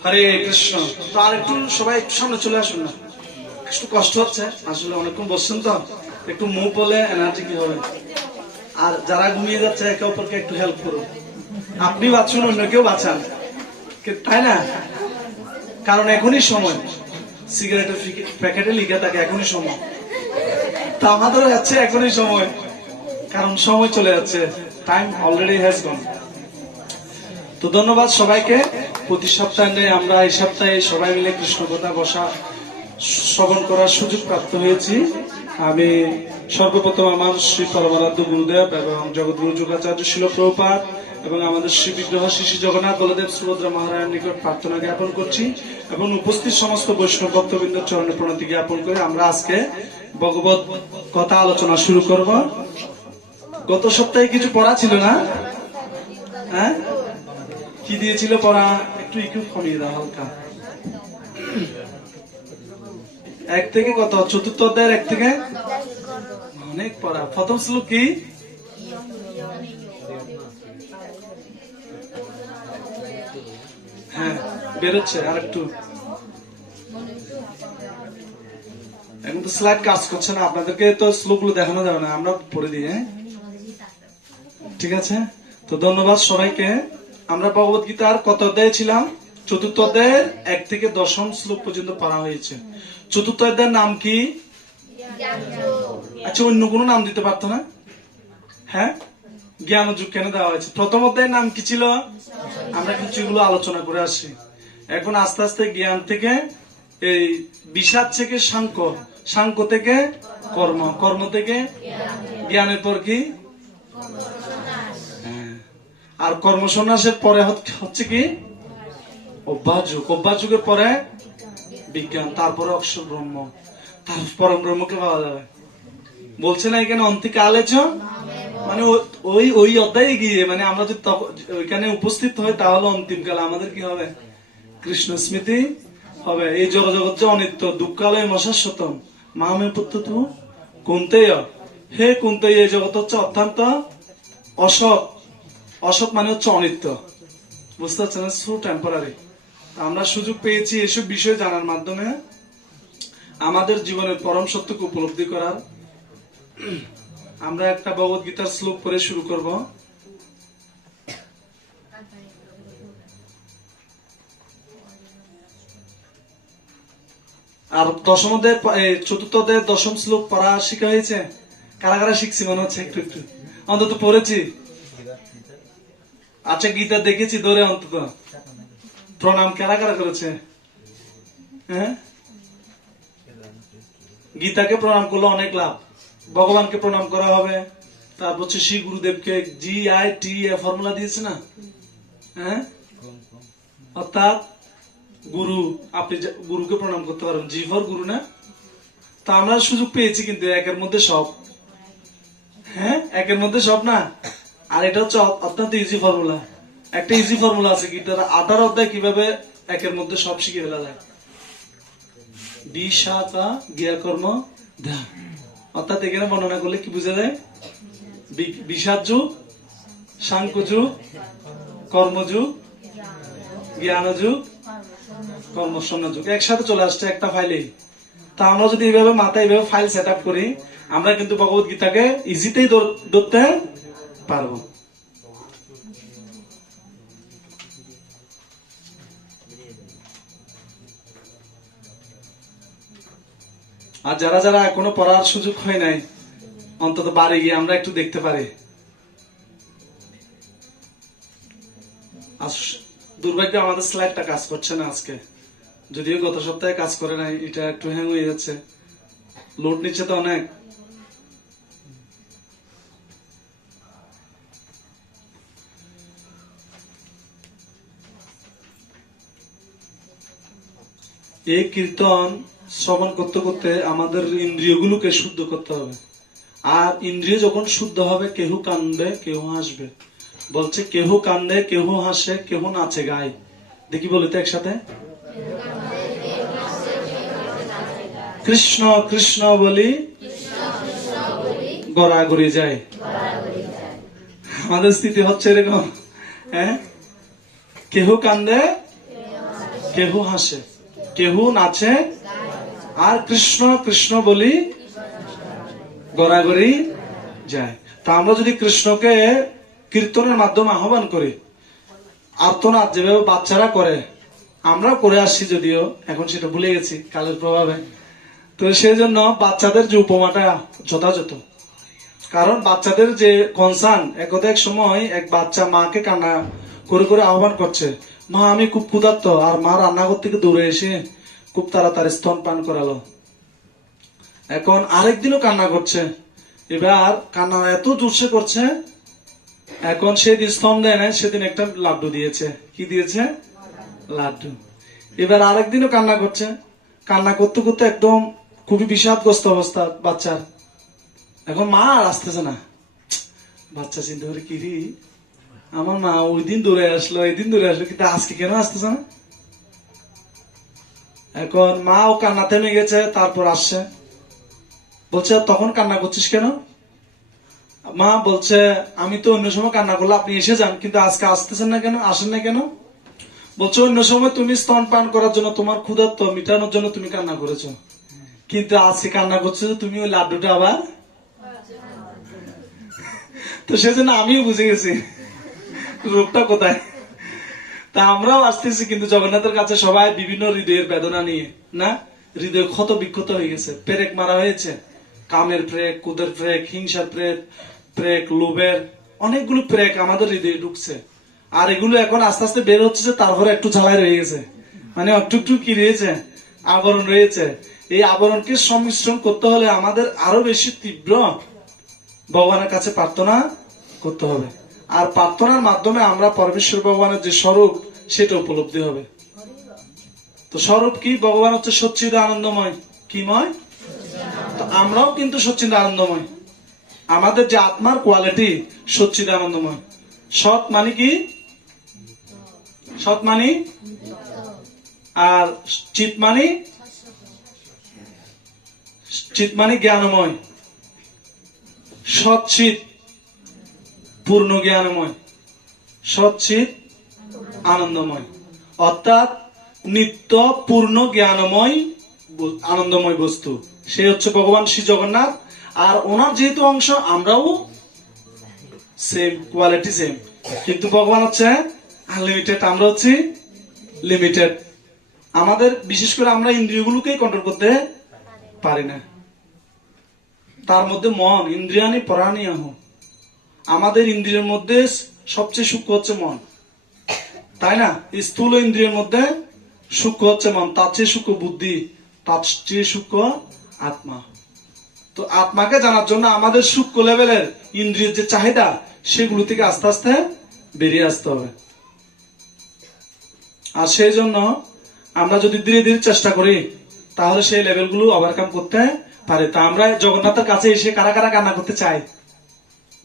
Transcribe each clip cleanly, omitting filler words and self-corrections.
হরে কৃষ্ণ। তো আর একটু সবাই একটু সামনে চলে আসুন না, একটু কষ্ট হচ্ছে আসলে, অনেকক্ষণ বসছেন তো, একটু মুভ বলে এনার্জি কি হবে। আর যারা ঘুমিয়ে যাচ্ছে একে অপরকে একটু হেল্প করুন, আপনি বাঁচুন অন্য কেউ বাঁচান, তাই না? কারণ এখনই সময়, সিগারেটের প্যাকেটে লিখে থাকে এখনই সময়, তা আমাদেরও যাচ্ছে এখনই সময়, কারণ সময় চলে যাচ্ছে, টাইম অলরেডি হ্যাজ গন। তো ধন্যবাদ সবাইকে। প্রতি সপ্তাহে আমরা এই সপ্তাহে সবাই মিলে কৃষ্ণ কথা বসা শ্রবণ করার সুযোগ প্রাপ্ত হয়েছি। আমি সর্বপ্রথম আমার শ্রী পরমারাধ্য গুরুদেব এবং জগৎগুরু যোগাচার্য শিল প্রভুপাদ এবং আমাদের শ্রী বিগ্রহ শ্রী শ্রী জগন্নাথ বলদেব সুভদ্রা মহারায়ের নিকট প্রার্থনা জ্ঞাপন করছি এবং উপস্থিত সমস্ত বৈষ্ণব ভক্তবৃন্দের চরণে প্রণতি জ্ঞাপন করে আমরা আজকে ভগবত কথা আলোচনা শুরু করব। গত সপ্তাহে কিছু পড়া ছিল না? হ্যাঁ, কি দিয়েছিল পড়া? একটু একটু কমিয়ে দাও হালকা। 1 থেকে কত? চতুর্থ অধ্যায়ের 1 থেকে অনেক পড়া। প্রথম শ্লোক কি? হ্যাঁ, বেরোচ্ছে আর একটু। এখন তো স্লাইড কাজ করছে না, আপনাদেরকে তো শ্লোকগুলো দেখানো যাবে না, আমরা পড়ে দিই। হ্যাঁ, ঠিক আছে। তো ধন্যবাদ সবাইকে। আমরা ভগবত গীতার কত অধ্যায়ে ছিলাম? চতুর্থ অধ্যায়ের 1 থেকে 10 শ্লোক পর্যন্ত পড়া হয়েছে। চতুর্থ অধ্যায়ের নাম কি? আচ্ছা, অন্য কোনো নাম দিতে পারতো না? হ্যাঁ, জ্ঞানযোগ কেন দেওয়া হয়েছে? প্রথম অধ্যায়ের নাম কি ছিল? আমরা কিছু এগুলো আলোচনা করে আসি। এখন আস্তে আস্তে জ্ঞান থেকে এই বিষাদ থেকে সাংখ্য, সাংখ্য থেকে কর্ম, কর্ম থেকে জ্ঞানের পর কি? আর কর্ম সন্ন্যাসের পরে হচ্ছে কি? অভ্যাস যুগ। অভ্যাস যুগের পরে বিজ্ঞান, তারপরে অক্ষর ব্রহ্ম, তার পরম ব্রহ্মকে পাওয়া যাবে। বলছে না এখানে অন্তিকে আলেছ, মানে ওই ওই অধ্যায়ে গিয়ে, মানে আমরা যদি ওইখানে উপস্থিত হই তাহলে অন্তিমকালে আমাদের কি হবে? কৃষ্ণ স্মৃতি হবে। এই জড়জগৎ যে অনিত্য, দুঃখালয় মশাশ্বতম মামে পুত্র তু কুন্তেয়, হে কুন্তেয়, এই জগৎ হচ্ছে অত্যন্ত অসৎ। অসৎ মানে হচ্ছে অনিত্য, বুঝতে পারছেন? So temporary. আমরা সুযোগ পেয়েছি এসব বিষয় জানার মাধ্যমে আমাদের জীবনের পরম সত্যকে উপলব্ধি করার। আমরা একটা ভগবত গীতার শ্লোক করে শুরু করব। আর দশম অধ্যায়, চতুর্থ অধ্যায়ের 10 শ্লোক পড়া শিখা হয়েছে? কারা কারা শিখছি মনে হচ্ছে? একটু একটু অন্তত পড়েছি। আচ্ছা, গীতা দেখেছি ধরে অন্তত। প্রণাম কারা কারা করেছে? হ্যাঁ, গীতাকে প্রণাম করলে অনেক লাভ। ভগবানকে প্রণাম করা হবে, তারপর হচ্ছে শ্রী গুরুদেবকে GIT ফর্মুলা দিয়েছে না? হ্যাঁ, অর্থাৎ গুরু, আপনি গুরুকে প্রণাম করতে পারবেন, জি ফর গুরু না? তা আমরা সুযোগ পেয়েছি কিন্তু একের মধ্যে সব। হ্যাঁ, একের মধ্যে সব না। আর এটা হচ্ছে অত্যন্ত ইজি ফর্মুলা। একটা ইজি ফর্মুলা আছে গীতার 18 অধ্যায়, কিভাবে একের মধ্যে সব শিখে ফেলা যায়। বিষাচা গিয়া কর্ম দা, অর্থাৎ এখানে বর্ণনা করলে কি বুঝা যায়? বিষাদ যুগ, সাংখ্য যুগ, কর্মযুগ, জ্ঞান যুগ, কর্মশূন্য যুগ একসাথে চলে আসছে একটা ফাইলেই। তা আমরা যদি এইভাবে মাথায় এইভাবে ফাইল সেট আপ করি, আমরা কিন্তু ভগবত গীতাকে ইজিতেই ধরতে পারবো। আর যারা যারা এখনো পড়ার সুযোগ হয় নাই, অন্তত বাড়ি গিয়ে আমরা একটু দেখতে পারি। দুর্ভাগ্য আমাদের স্লাইডটা কাজ করছে না আজকে, যদিও গত সপ্তাহে কাজ করে নাই। এটা একটু হ্যাং হয়ে যাচ্ছে, লোড নিচ্ছে তো অনেক। এই কীর্তন শ্রবণ করতে করতে আমাদের ইন্দ্রিয়গুলোকে শুদ্ধ করতে হবে। আর ইন্দ্রিয় যখন শুদ্ধ হবে, কেহ কান্দে কেহ হাসবে। বলছে কেহ কান্দে কেহ হাসে, কেহ নাচে গায়। দেখি বলি তো একসাথে, কৃষ্ণ কৃষ্ণ বলি গড়াগড়ি যায়। আমাদের স্থিতি হচ্ছে এরকম। হ্যাঁ, কেহ কান্দে কেহু হাসে, কেহু নাচে, আর কৃষ্ণ কৃষ্ণ বলি গড়াগড়ি যায়। তা আমরা যদি কৃষ্ণকে কীর্তনের মাধ্যমে আহ্বান করি, আর্তনাদ যেভাবে বাচ্চারা করে, আমরাও করে আসছি, যদিও এখন সেটা ভুলে গেছি কালের প্রভাবে। তো সেই জন্য বাচ্চাদের যে উপমাটা যথাযথ, কারণ বাচ্চাদের যে কনসার্ন, এক সময় এক বাচ্চা মাকে কান্না করে করে আহ্বান করছে, মা আমি খুব ক্ষুধার্ত, আর মা রান্নাঘর থেকে দৌড়ে এসে খুব তাড়াতাড়ি স্তন পান করালো। এখন আরেকদিনও কান্না করছে, এবার কান্না এত জোরসে করছে, এখন সেদিন স্তন দেয় না, সেদিন একটা লাড্ডু দিয়েছে। কি দিয়েছে? লাড্ডু। এবার আরেকদিনও কান্না করছে, কান্না করতে করতে একদম খুবই বিষাদগ্রস্ত অবস্থা বাচ্চার। এখন মা আর আসতেছে না, বাচ্চা চিন্তা করে কি রে, আমার মা ওই দিন দূরে আসলো, এই দিন দূরে আসলো, কিন্তু আজকে কেন আসতেছে না? এখন মা ও কান্না থেমে গেছে, তারপর আসছে, বলছে তখন কান্না করছিস কেন? মা বলছে আমি তো অন্য সময় কান্না করলে আপনি এসে যান, কিন্তু আজকে আসতেছেন না কেন, আসেন না কেন? বলছে অন্য সময় তুমি স্তন পান করার জন্য, তোমার ক্ষুধার্ত মিটানোর জন্য তুমি কান্না করেছো, কিন্তু আজকে কান্না করছো যে তুমি ওই লাড্ডুটা আবার। তো সেজন্য আমিও বুঝে গেছি রোগটা কোথায়। তা আমরাও আসতেছি, কিন্তু জগন্নাথের কাছে সবাই বিভিন্ন হৃদয়ের বেদনা নিয়ে, না হৃদয় ক্ষত বিক্ষত হয়ে গেছে, পেরেক মারা হয়েছে, কামের প্রেক, কুদের প্রেক, হিংসার প্রেক, লোভের অনেকগুলো প্রেক আমাদের হৃদয়ে ঢুকছে। আর এগুলো এখন আস্তে আস্তে বের হচ্ছে, তারপরে একটু ঝালাই রয়ে গেছে, মানে একটু একটু কি রয়েছে, আবরণ রয়েছে। এই আবরণকে সংমিশ্রণ করতে হলে আমাদের আরো বেশি তীব্র ভগবানের কাছে প্রার্থনা করতে হবে। আর প্রার্থনার মাধ্যমে আমরা পরমেশ্বর ভগবানের যে স্বরূপ, সেটা উপলব্ধি হবে। তো স্বরূপ কি? ভগবান হচ্ছে সচ্চিদ আনন্দময়। কিময়? তো আমরাও কিন্তু সচ্চিদ আনন্দময়। আমাদের যে আত্মার কোয়ালিটি সচ্চিদ আনন্দময়। সৎ মানে কি? সৎ মানে, আর চিত মানে, চিত মানে জ্ঞানময়। সচ্চিত পূর্ণ জ্ঞানময়, সচ্চিত আনন্দময়, অর্থাৎ নিত্য পূর্ণ জ্ঞানময় আনন্দময় বস্তু, সে হচ্ছে ভগবান শ্রী জগন্নাথ। আর ওনার যেহেতু অংশ, আমরাও সেম কোয়ালিটি, সেম, কিন্তু ভগবান হচ্ছে আনলিমিটেড, আমরা হচ্ছি লিমিটেড। আমাদের বিশেষ করে আমরা ইন্দ্রিয়গুলোকেই কন্ট্রোল করতে পারি না। তার মধ্যে মন, ইন্দ্রিয়ানি পরাণীয়াহ, আমাদের ইন্দ্রিয়ের মধ্যে সবচেয়ে সূক্ষ্ম হচ্ছে মন, তাই না? স্থূল ইন্দ্রিয়ের মধ্যে সূক্ষ্ম হচ্ছে মন, তার চেয়ে সূক্ষ্ম বুদ্ধি, তার চেয়ে সূক্ষ্ম আত্মা। তো আত্মাকে জানার জন্য আমাদের সূক্ষ্ম লেভেলের ইন্দ্রিয়ের যে চাহিদা, সেগুলো থেকে আস্তে আস্তে বেরিয়ে আসতে হবে। আর সেই জন্য আমরা যদি ধীরে ধীরে চেষ্টা করি, তাহলে সেই লেভেলগুলো ওভারকাম করতে পারে। তা আমরা জগন্নাথের কাছে এসে কারা কারা কান্না করতে চাই,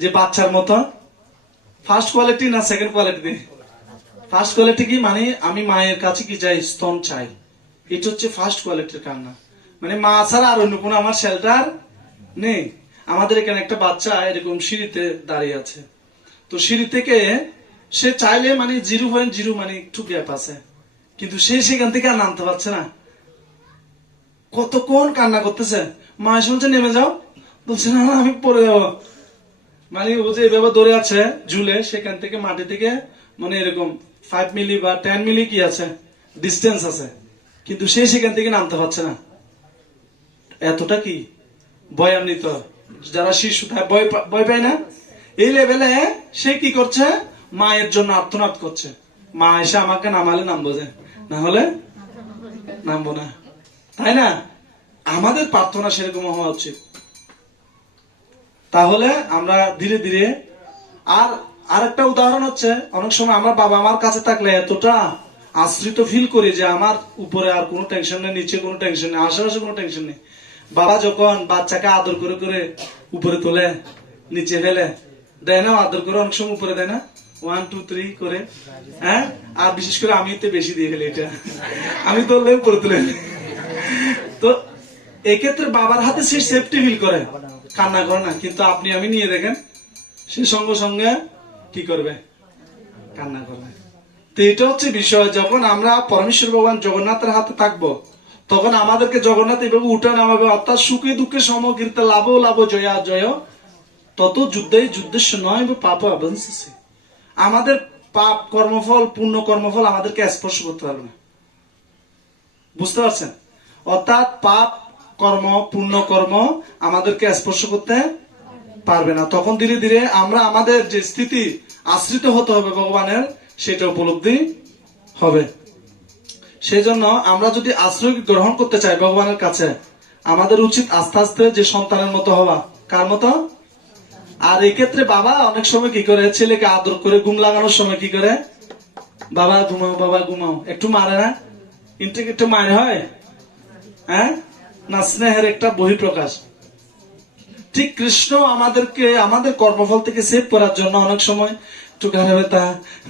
যে বাচ্চার মতো? ফার্স্ট কোয়ালিটি না সেকেন্ড কোয়ালিটি? ফার্স্ট কোয়ালিটি কি মানে, আমি মায়ের কাছে কি চাই? স্তন চাই। এটা হচ্ছে ফার্স্ট কোয়ালিটির কান্না, মানে মা ছাড়া আর অন্য কোনো আমার শেল্টার নেই। আমাদের এখানে একটা বাচ্চা এরকম সিঁড়িতে দাঁড়িয়ে আছে, তো সিঁড়ি থেকে সে চাইলে মানে 0.0 মানে একটু গ্যাপ আছে, কিন্তু সে সেখান থেকে আর নামতে পারছে না। কতক্ষণ কান্না করতেছে, মা এসে বলছে নেমে যাও, বলছে না আমি পড়ে যাবো। মানে ও যে এভাবে ধরে আছে ঝুলে, সেখান থেকে মাটি থেকে মানে এরকম 5 মিলি বা 10 মিলি কি আছে ডিস্টেন্স আছে, কিন্তু সে সেখান থেকে নামতে পারছে না। এতটা কি ভয়ান্বিত, যারা শিশু ভয় পায় না, এই লেভেলে সে কি করছে? মায়ের জন্য আর্তনাদ করছে, মা এসে আমাকে নামালে নামবো, যে না হলে নামবো না, তাই না? আমাদের প্রার্থনা সেরকম হওয়া উচিত। তাহলে আমরা ধীরে ধীরে, আর আরেকটা উদাহরণ হচ্ছে, অনেক সময় আমরা বাবা মার কাছে থাকলে এতটা আশ্রিত ফিল করি যে আমার উপরে আর কোনো টেনশন নেই, নিচে কোনো টেনশন নেই, আশেপাশে কোনো টেনশন নেই। বাবা যখন বাচ্চাকে আদর করে করে উপরে তোলে, নিচে ফেলে দেয় না, আদর করে অনেক সময় উপরে দেয় না, 1 2 3 করে, হ্যাঁ? আর বিশেষ করে আমি তো বেশি দিয়ে ফেলি, এটা আমি ধরলে উপরে তুলে। তো এক্ষেত্রে বাবার হাতে সে সেফটি ফিল করে, কান্না করে না। কিন্তু আপনি আমি নিয়ে দেখেন, সে সঙ্গে সঙ্গে কি করবে? কান্না করবে। তো এটা হচ্ছে বিষয়, যখন আমরা পরমেশ্বর ভগবান জগন্নাথের হাতে থাকবো, তখন আমাদেরকে জগন্নাথ এভাবে উঠে নামাবে, অর্থাৎ সুখে দুঃখে সমকীর্তে লাভ লাভ জয়া জয় তত যুদ্ধের নয় পাপ অবংশে। আমাদের পাপ কর্মফল পুণ্য কর্মফল আমাদেরকে স্পর্শ করতে পারবে না, বুঝতে পারছেন? অর্থাৎ পাপ কর্ম পুণ্য কর্ম আমাদেরকে স্পর্শ করতে পারবে না। তখন ধীরে ধীরে আমরা আমাদের যে স্থিতি আশ্রিত হতে হবে ভগবানের, সেটা উপলব্ধি হবে। সেই জন্য আমরা যদি আশ্রয় গ্রহণ করতে চাই ভগবানের কাছে, আমাদের উচিত আস্তে আস্তে যে সন্তানের মতো হওয়া। কার মতো? আর এই ক্ষেত্রে বাবা অনেক সময় কি করে, ছেলেকে আদর করে ঘুম লাগানোর সময় কি করে, বাবা ঘুমাও বাবা ঘুমাও, একটু মারে না? একটু মারে হয়, হ্যাঁ না? স্নেহের একটা বহিঃপ্রকাশ। ঠিক কৃষ্ণ আমাদেরকে আমাদের কর্মফল থেকে সেভ করার জন্য অনেক সময় একটু ঘাড়ে ব্যথা,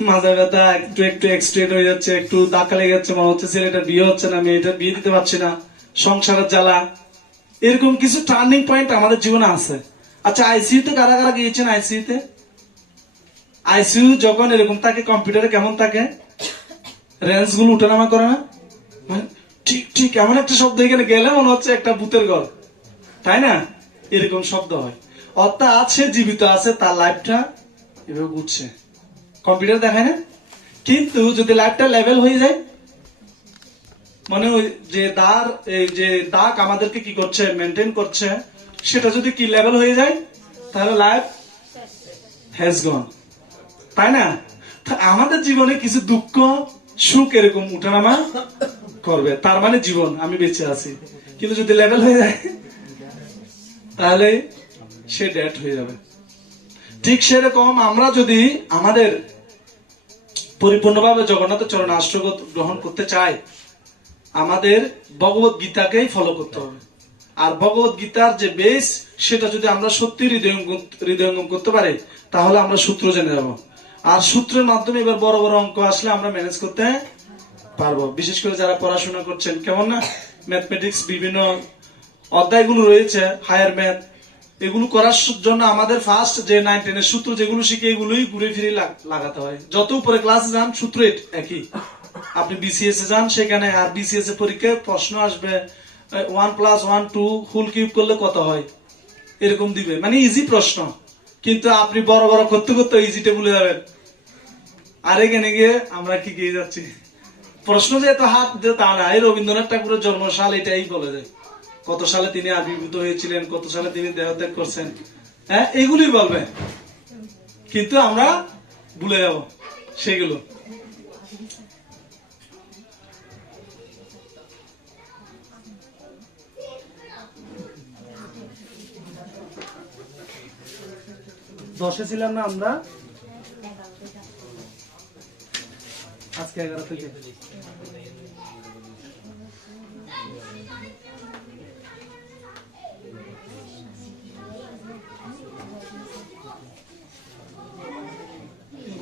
মাজা ব্যথা, একটু একটু এক্সট্রেট হয়ে যাচ্ছে, একটু ধাক্কা লেগে যাচ্ছে, মনে হচ্ছে ছেলেটা বিয়ে হচ্ছে না, মেয়েটা বিয়ে দিতে পারছি না, সংসারের জ্বালা, এরকম কিছু টার্নিং পয়েন্ট আমাদের জীবনে আছে। আচ্ছা, আইসিইউতে কারা কারা গিয়েছেন? আইসিইউতে আইসিইউ যখন এরকম থাকে, কম্পিউটারে কেমন থাকে, রেঞ্জ গুলো উঠানামা করে না, মানে ঠিক ঠিক এমন একটা শব্দ এখানে গেলে মনে হচ্ছে একটা ভূতের ঘর, তাই না? এরকম শব্দ হয়। অর্থাৎ সে জীবিত আছে, তার লাইফটা এভাবে বুঝছে, কম্পিউটার দেখায় না। কিন্তু যদি লাইফটা লেভেল হয়ে যায়, মানে ওই যে দাগ আমাদেরকে কি করছে, মেনটেন করছে, সেটা যদি কি লেভেল হয়ে যায়, তাহলে লাইফ হ্যাজ গন, তাই না? আমাদের জীবনে কিছু দুঃখ সুখ এরকম উঠানামা করবে, তার মানে জীবন আমি বেঁচে আছি। কিন্তু যদি লেভেল হয়ে যায়, তাহলে সে ডেড হয়ে যাবে। ঠিক সেরকম আমরা যদি আমাদের পরিপূর্ণভাবে জগন্নাথের চরণ আশ্রয় গ্রহণ করতে চাই, আমাদের ভগবত গীতাকেই ফলো করতে হবে। আর ভগবত গীতার যে বেস, সেটা যদি আমরা সত্যি হৃদয়ঙ্গম করতে পারি, তাহলে আমরা সূত্র জেনে যাব। আর সূত্রের মাধ্যমে এবার বড় বড় অঙ্ক আসলে আমরা ম্যানেজ করতে পারবো। বিশেষ করে যারা পড়াশোনা করছেন, কেমন না, ম্যাথমেটিক্স বিভিন্ন অধ্যায়গুলো রয়েছে, হায়ার ম্যাথ, এগুলো করার জন্য আমাদের ফার্স্ট যে 9, 10 এর সূত্র যেগুলো শিখে, এগুলোই ঘুরে ফিরে লাগাতে হয়। যত উপরে ক্লাসে যান সূত্র একই। আপনি বিসিএস এ যান, সেখানে আর বিসিএস এর পরীক্ষায় প্রশ্ন আসবে 1+1 2 হোল কিউব করলে কত হয়, এরকম দিবে, মানে ইজি প্রশ্ন। কিন্তু আপনি বড় বড় করতে করতে ইজিটা ভুলে যাবেন। আর এখানে গিয়ে আমরা কি গিয়ে যাচ্ছি, প্রশ্ন যে এত হাত দিয়ে তা না। এই রবীন্দ্রনাথ ঠাকুরের জন্মসাল এটাই বলে দেয়, কত সালে তিনি আবির্ভূত হয়েছিলেন, কত সালে তিনি দেহত্যাগ করছেন, হ্যাঁ এগুলি বলবে। কিন্তু আমরা ভুলে যাব সেগুলো। দশে ছিলাম না আমরা, আজকে 11 থেকে।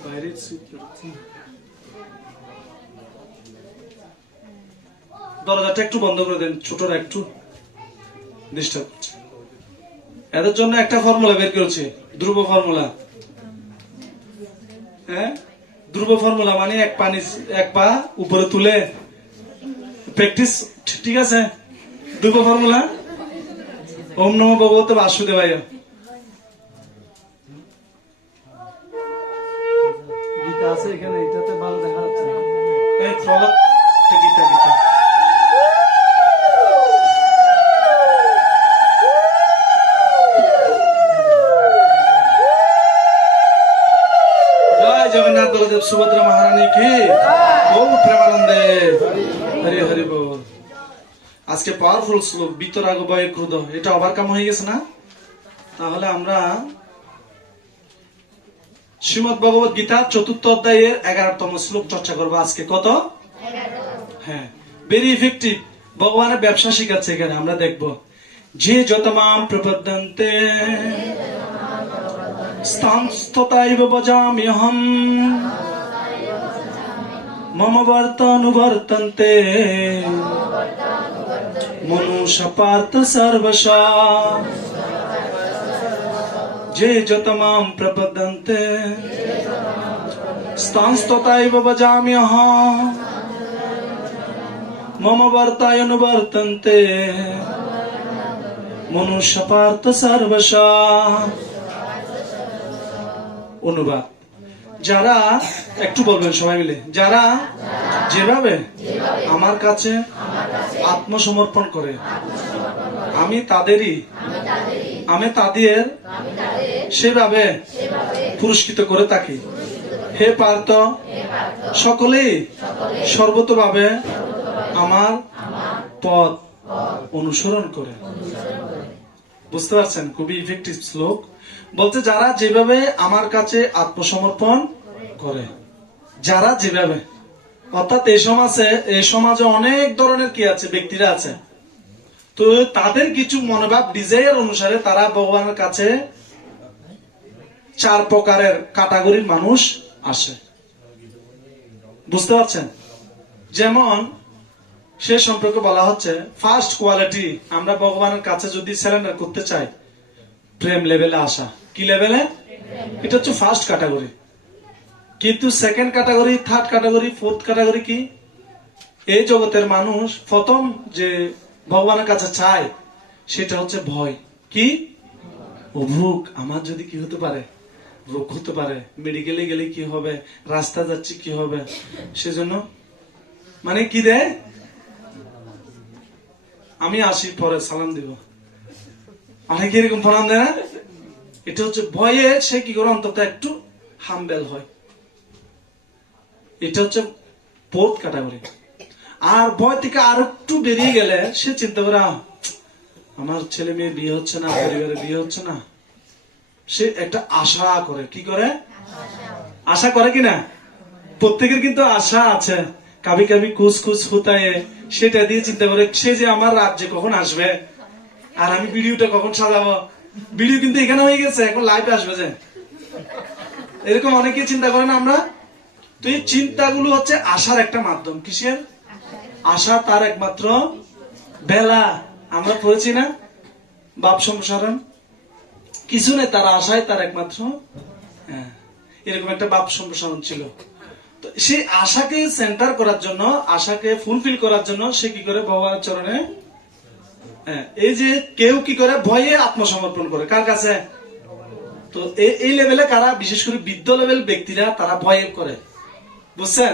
বাইরে দরজাটা একটু বন্ধ করে দেন, ছোটরা একটু ডিস্টার্ব করছে। এদের জন্য একটা ফর্মুলা বের করেছি, ধ্রুব ফর্মুলা। হ্যাঁ, ধ্রুব ফর্মুলা মানে এক পা উপরে তুলে প্র্যাকটিস, ঠিক আছে? ধ্রুব ফর্মুলা ওম নমো ভগবতে বাসুদেবায়। গীতা আছে এখানে, এটাতে ভালো দেখা যাচ্ছে। এই প্রলাপ গীতা গীতা জগন্নাথ বলদেব সুভদ্রা মহারানী কি বহু প্রেমানন্দে হরি হরি বল। আজকে পাওয়ারফুল শ্লোক, বিতরাগ ভয় ক্রোধ, এটা ওভারকাম হয়ে গেছে না? তাহলে আমরা শ্রীমদ ভগবত গীতা 4th অধ্যায়ের 11তম শ্লোক চর্চা করবো আজকে। কত? হ্যাঁ, ভেরি ইফেক্টিভ। ভগবানের ব্যবসা শিখাচ্ছে এখানে, আমরা দেখবো। যে যতমাম প্রপদ্যন্তে স্ততাইব ভজাম্যহম মম বর্তনুবর্তন্তে মনুষ্য পার্থ সর্বশা। যে যতমাম প্রপদ্যন্তে stanstotaiv bhajamyaham mama vartayanuvartante মনুষ্য পার্থ সর্বশা। অনুবাদ, যারা, একটু বলবেন সবাই মিলে, যারা যেভাবে আমার কাছে আত্মসমর্পণ করে আমি তাদের সেভাবে পুরস্কৃত করে থাকি। হে পার্থ, সকলেই সর্বতভাবে আমার পথ অনুসরণ করে। বুঝতে পারছেন? খুবই ইফেক্টিভ শ্লোক। বলতে যারা যেভাবে আমার কাছে আত্মসমর্পণ করে, যারা যেভাবে, অর্থাৎ এই সমাজে অনেক ধরনের কি আছে, ব্যক্তিরা আছে। তো তাদের কিছু মনোভাব ডিজায়ার অনুসারে তারা ভগবানের কাছে 4 প্রকারের ক্যাটাগরির মানুষ আসে। বুঝতে পারছেন? যেমন সে সম্পর্কে বলা হচ্ছে, ফার্স্ট কোয়ালিটি, আমরা ভগবানের কাছে যদি সারেন্ডার করতে চাই, প্রেম লেভেলে আসা। কি লেভেলে? এটা হচ্ছে ফার্স্ট ক্যাটাগরি। কিন্তু second category, third category, fourth category কি? এই জগতের মানুষ প্রথম যে ভগবানের কাছে চায় সেটা হচ্ছে ভয়। কি? ও ভোগ, আমার যদি কি হতে পারে, রোগ হতে পারে, মেডিকেলে গেলে কি হবে, রাস্তা যাচ্ছি কি হবে, সেজন্য মানে কি দেয়, আমি আসি পরে সালাম দিব, অনেকে এরকম প্রণাম দেয় না? এটা হচ্ছে ভয়ে সে কি করে অন্তত একটু হাম্বেল হয়। এটা হচ্ছে ফোর্থ ক্যাটাগরি। আর ভয় থেকে আর একটু বেরিয়ে গেলে সে চিন্তা করে, আমার ছেলে মেয়ে বিয়ে হচ্ছে না, পরিবারে বিয়ে হচ্ছে না, সে একটা আশা করে। কি করে? আশা করে কিনা? প্রত্যেকের কিন্তু আশা আছে। কাবি কাবি কুছ কুছ হুতায়ে, সেটা দিয়ে চিন্তা করে সে যে আমার রাজ্যে কখন আসবে, আর আমি ভিডিওটা কখন সাজাবো। ভিডিও কিন্তু এখানে হয়ে গেছে, এখন লাইভে আসবে যে, এরকম অনেকে চিন্তা করেন আমরা। তো এই চিন্তাগুলো হচ্ছে আশার একটা মাধ্যম। কিসের? আশা তার একমাত্র বেলা। আমরা পড়েছি না বাপ সম্প্রসারণ, কিছু নেই, তার আশায় তার একমাত্র, এরকম একটা বাপ সম্প্রসারণ ছিল। তো সেই আশাকে সেন্টার করার জন্য, আশাকে ফুলফিল করার জন্য সে কি করে? ভগবানের চরণে। এই যে কেউ কি করে? ভয়ে আত্মসমর্পণ করে। কার কাছে? তো এই লেভেলে কারা? বিশেষ করে বৃদ্ধ লেভেল ব্যক্তিরা, তারা ভয়ে করে। বুঝছেন?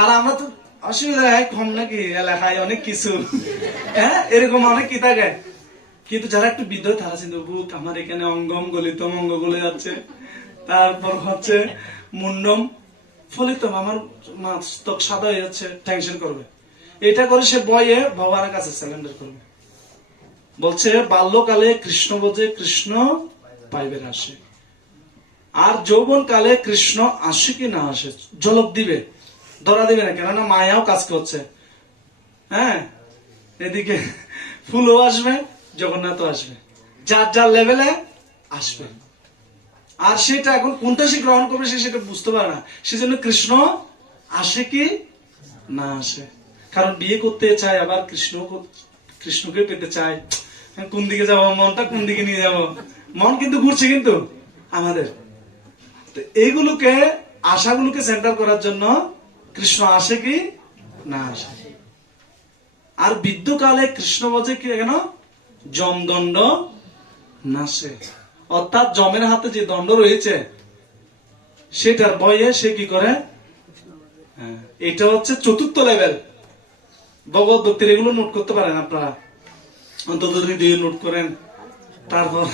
আর আমরা তো অসুবিধা কম নাকি, এলাকায় অনেক কিছু, এরকম অনেক কি থাকে। কিন্তু যারা একটু বৃদ্ধ, তারা চিন্তা, বুক আমার এখানে অঙ্গম গলিত, অঙ্গ গলে যাচ্ছে, তারপর হচ্ছে মুন্ডম ফলিত, আমার মস্তক সাদা হয়ে যাচ্ছে, টেনশন করবে। এটা করে সে ভয়ে ভগবানের কাছে সারেন্ডার করবে। বলছে বাল্যকালে কৃষ্ণ বোঝে, কৃষ্ণ পাইবেন আসে। আর যৌবন কালে কৃষ্ণ আসে কি না আসে ঝলক দিবে, ধরা দিবে না, কেননা মায়াও কাজ করছে। এদিকে ফুলও আসবে, জগন্নাথও আসবে, যার যার লেভেলে আসবে। আর সেটা এখন কোনটা সে গ্রহণ করবে সে সেটা বুঝতে পারে না। সেজন্য কৃষ্ণ আসে কি না আসে, কারণ বিয়ে করতে চায়, আবার কৃষ্ণকে পেতে চায়। কোন দিকে যাবো, মনটা কোন দিকে নিয়ে যাব, মন কিন্তু ঘুরছে কিন্তু আমাদের। এইগুলোকে, আশাগুলোকে সেন্টার করার জন্য কৃষ্ণ আসে কি না আসে। আর বৃদ্ধকালে কৃষ্ণ বোঝে কি, কেন? যমদণ্ড নাশে, অর্থাৎ যমের হাতে যে দণ্ড রয়েছে সেটার ভয়ে সে কি করে? এটা হচ্ছে চতুর্থ লেভেল ভগবত ভক্তির। এগুলো নোট করতে পারেন আপনারা, অন্তত হৃদয়ে নোট করেন, তারপর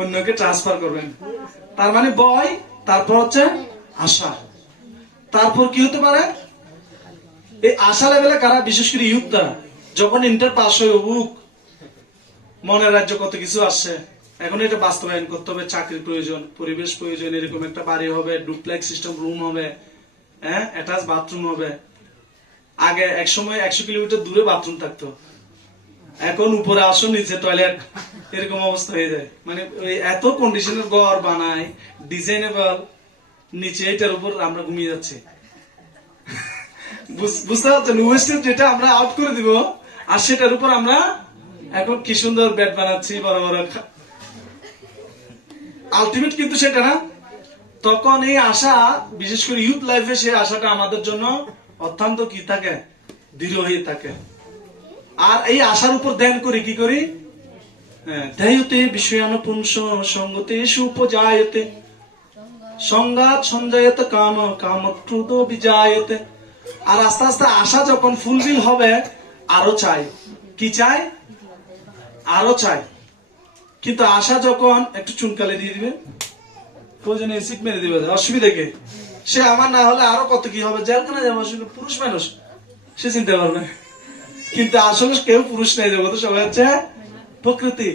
অন্যকে ট্রান্সফার করবেন। তার মানে ভয়, তারপর হচ্ছে আশা, তারপর কি হতে পারে? এই আশা লেভেলে কারা? বিশেষ করে ইউথরা যখন ইন্টার পাস হয়ে বুক মনের রাজ্য কত কিছু আসছে, এখন এটা বাস্তবায়ন করতে হবে। চাকরির প্রয়োজন, পরিবেশ প্রয়োজন, এরকম একটা বাড়ি হবে, ডুপ্লেক্স সিস্টেম রুম হবে, অ্যাটাচ বাথরুম হবে। আগে এক সময় 100 কিলোমিটার দূরে বাথরুম থাকতো, এখন উপরে আসো, নিচে টয়লেট, এরকম অবস্থা হয়ে যায়। মানে এত কন্ডিশনের ঘর বানায়, ডিজাইনেবল, নিচে এটার উপর আমরা ঘুমিয়ে যাচ্ছি। বুঝতে পারছেন? ওয়েস্টেজ যেটা আমরা আউট করে দিব, আর সেটার উপর আমরা এখন কি সুন্দর বেড বানাচ্ছি, বড় বড়। আলটিমেট কিন্তু সেটা না। তখন এই আশা, বিশেষ করে ইউথ লাইফে, সেই আশাটা আমাদের জন্য অত্যন্ত কি থাকে, দৃঢ় হয়ে থাকে। আর এই আশার উপর ধ্যান করে কি করি, ধ্যায়তে বিষয়ানুপুংস সঙ্গতে সুপজায়তে সংঘাত সঞ্জায়তে কাম কাম ক্রোধ বিজায়তে। আর আস্তে আস্তে আশা যখন ফুলফিল হবে, আরো চাই, কি চাই, আরো চাই। কিন্তু আশা যখন একটু চুনকালে দিয়ে দিবে, প্রয়োজনে এসিড মেরে দিবে, অসুবিধা কি, সে আমার না হলে আরো কত কি হবে, জেলখানে যাবো, পুরুষ মানুষ, সে চিন্তা করবে। কিন্তু আসলে কেউ পুরুষ নেই জগৎ, সবাই হচ্ছে প্রকৃতি।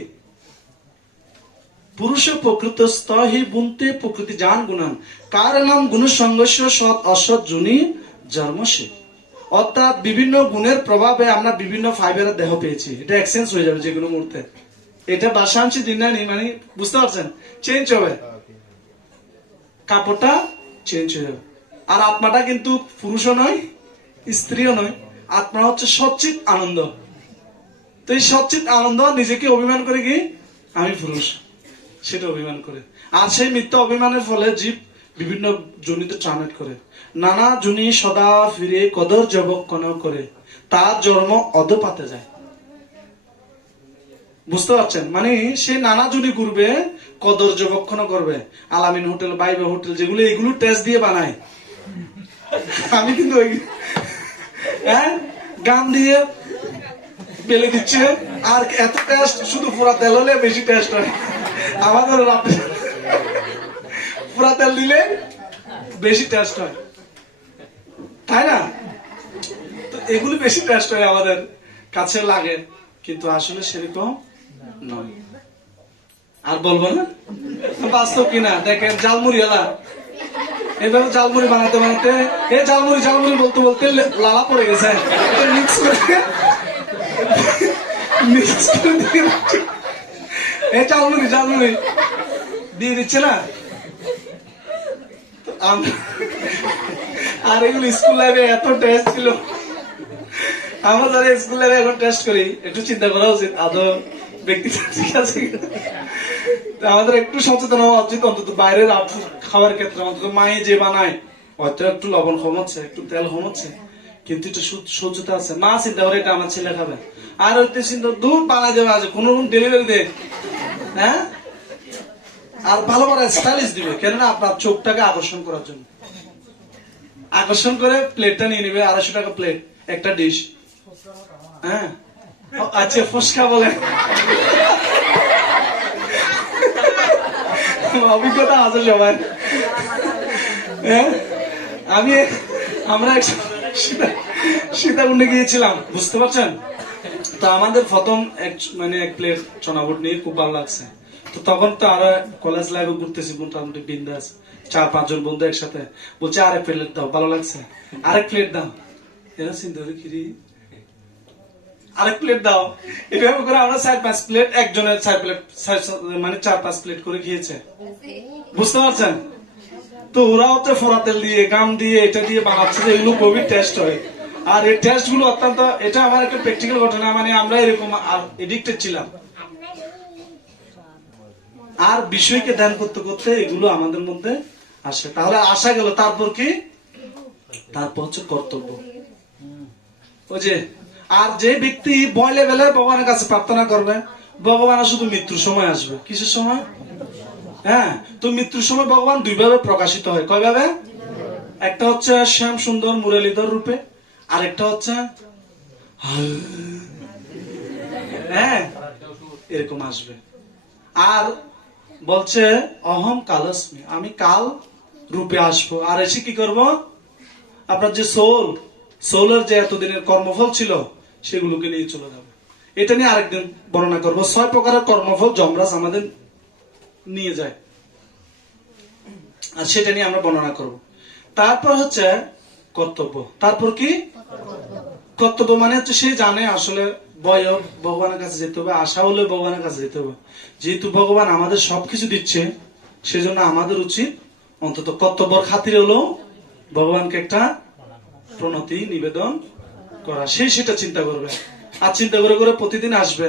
পুরুষ প্রকৃত স্তহি বুনতে প্রকৃতি জান গুণান কারণম গুণ সংঘর্ষ সৎ অসৎ জুনি জন্মসে। অর্থাৎ বিভিন্ন গুণের প্রভাবে আমরা বিভিন্ন ফাইবারের দেহ পেয়েছি, এটা এক্সচেঞ্জ হয়ে যাবে যে কোনো মুহূর্তে। এটা বাসাংশী দিনানি, মানে বুঝতে পারছেন, চেঞ্জ হবে, কাপড়টা চেঞ্জ হয়ে যাবে। আর আত্মাটা কিন্তু পুরুষও নয়, স্ত্রীও নয়, আত্মা হচ্ছে সচ্চিত আনন্দ। তো এই সচ্চিত আনন্দ নিজেকে অভিমান করে কি আমি পুরুষ, সেটা অভিমান করে। আর সেই মিথ্যা অভিমানের ফলে জীব বিভিন্ন জনিতে ট্রান্সলেট করে, নানা জনি সদা ফিরে কদর জবক্ষণ করে, তার জন্ম অধপাতে যায়। বুঝতে পারছেন, মানে সে নানা জনি ঘুরবে, কদর জবক্ষণ করবে, আলামিন হোটেল, বাইবে হোটেল, যেগুলো এগুলো টেস্ট দিয়ে বানায়। আমি কিন্তু গান দিয়ে পেলে দিচ্ছে, আর এত টেস্ট, শুধু পুরা তেল হলে বেশি টেস্ট হয়। আমাদের পুরা তেল দিলে বেশি টেস্ট হয়, তাই না? তো এগুলো বেশি টেস্ট হয়, আমাদের কাছে লাগে, কিন্তু আসলে সেরকম নয়। আর বলবো না বাস্তব কিনা, দেখেন ঝালমুড়ি এলা, এভাবে ঝালমুড়ি বানাতে বানাতে, এ ঝালমুড়ি ঝালমুড়ি বলতে বলতে লালা পড়ে গেছে, মিক্স করে ঝালমুড়ি ঝালমুড়ি দিয়ে দিচ্ছে না। আর এগুলো স্কুল লাইফে এত টেস্ট ছিল, আমরা যারা স্কুল লাইফে এখন টেস্ট করি, একটু চিন্তা করা উচিত আদৌ ব্যক্তিটা ঠিক আছে। আমাদের একটু সচেতন হওয়া উচিত, অন্তত বাইরের খাওয়ার ক্ষেত্রে। অন্তত মায়ে যে বানায়, হয়তো একটু লবণ কম হচ্ছে, একটু তেল কম হচ্ছে, কিন্তু এটা সহ্যতা আছে। মা চিন্তা করে এটা আমার ছেলে খাবে, আর হইতে চিন্তা দূর বানাই দেবে, আছে কোন ডেলিভারি দে, হ্যাঁ, আর ভালো করে স্টাইলিশ দিবে, কেননা আপনার চোখটাকে আকর্ষণ করার জন্য। আকর্ষণ করে প্লেটটা নিয়ে নিবে, 250 টাকা প্লেট, একটা ডিশ। হ্যাঁ, আচ্ছা, ফুসকা বলে, অভিজ্ঞতা আছে সবাই। আমরা সীতাকুণ্ডে গিয়েছিলাম, বুঝতে পারছেন? তো আমাদের প্রথম এক প্লেট চনাবুট নিয়ে খুব ভালো লাগছে। তো তখন তো আরো কলেজ লাইফে ঘুরতেছি মোটামুটি বিন্দাস, 4-5 জন বন্ধু একসাথে, বলছে আরেক প্লেট দাও, ভালো লাগছে, আরেক প্লেট দাও। এরা চিন্তা করে কি আরেক প্লেট দাও, এভাবে করে আমরা 4-5 প্লেট, একজনের 4 প্লেট, মানে 4-5 প্লেট করে খেয়েছে, বুঝতে পারছেন? তো ওরাও তো ফোড়া তেল দিয়ে, গাম দিয়ে, এটা দিয়ে বানাচ্ছে, এগুলো খুবই টেস্ট হয়। আর এই টেস্ট গুলো অত্যন্ত, এটা আমার একটা প্র্যাকটিক্যাল ঘটনা, মানে আমরা এরকম এডিক্টেড ছিলাম। আর বিষয়কে ধ্যান করতে করতে এগুলো আমাদের মধ্যে আসে। তাহলে আসা গেল, তারপর কি, তারপর হচ্ছে কর্তব্য। ওই যে, আর যে ব্যক্তি বয় লেভেলে ভগবানের কাছে প্রার্থনা করবে, ভগবান শুধু মৃত্যুর সময় আসবে। কিসের সময়? হ্যাঁ, তো মৃত্যুর সময় ভগবান 2 ভাবে প্রকাশিত হয়। কয় ভাবে? একটা হচ্ছে শ্যাম সুন্দর মুরলীধর রূপে, আর একটা হচ্ছে হ্যাঁ এরকম আসবে। আর বলছে অহম কালস্মি, আমি কাল রূপে আসবো। আর এসে কি করব? আপনার যে সোলের যে এতদিনের কর্মফল ছিল, সেগুলোকে নিয়ে চলে যাবে। এটা নিয়ে আরেকদিন বর্ণনা করব। 6 প্রকারের কর্মফল যমরাজ আমাদের নিয়ে যায়, আর সেটা নিয়ে আমরা বর্ণনা করব। তারপর হচ্ছে কর্তব্য। তারপর কি? কর্তব্য মানে হচ্ছে সে জানে আসলে ভগবানের কাছে যেতে হবে, আশা হলে ভগবানের কাছে যেতে হবে। যেহেতু ভগবান আমাদের সবকিছু দিচ্ছে, সেজন্য আমাদের উচিত অন্তত কর্তব্যর খাতিরে হলো ভগবানকে একটা প্রণতি নিবেদন করা। সেটা চিন্তা করবে, আর চিন্তা করে করে প্রতিদিন আসবে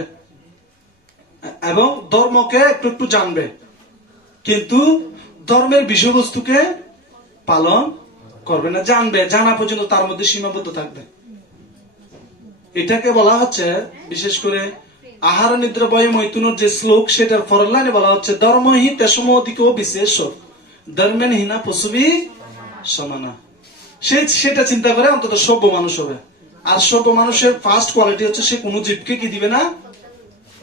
এবং ধর্মকে একটু একটু জানবে। কিন্তু ধর্মের বিষয়বস্তুকে পালন করবে না, জানবে, জানা পর্যন্ত তার মধ্যে সীমাবদ্ধ থাকবে। এটাকে বলা হচ্ছে বিশেষ করে আহার নিদ্রা বয় মৈথুনের যে শ্লোক, সেটার পরের লাইনে বলা হচ্ছে ধর্মহি তেসম অধিক বিশেষ ধর্মেন হীনা পশুবি সমানা। সেটা চিন্তা করে অন্তত সভ্য মানুষ হবে। আর সভ্য মানুষের ফার্স্ট কোয়ালিটি হচ্ছে সে কোনো জীবকে কি দিবে না,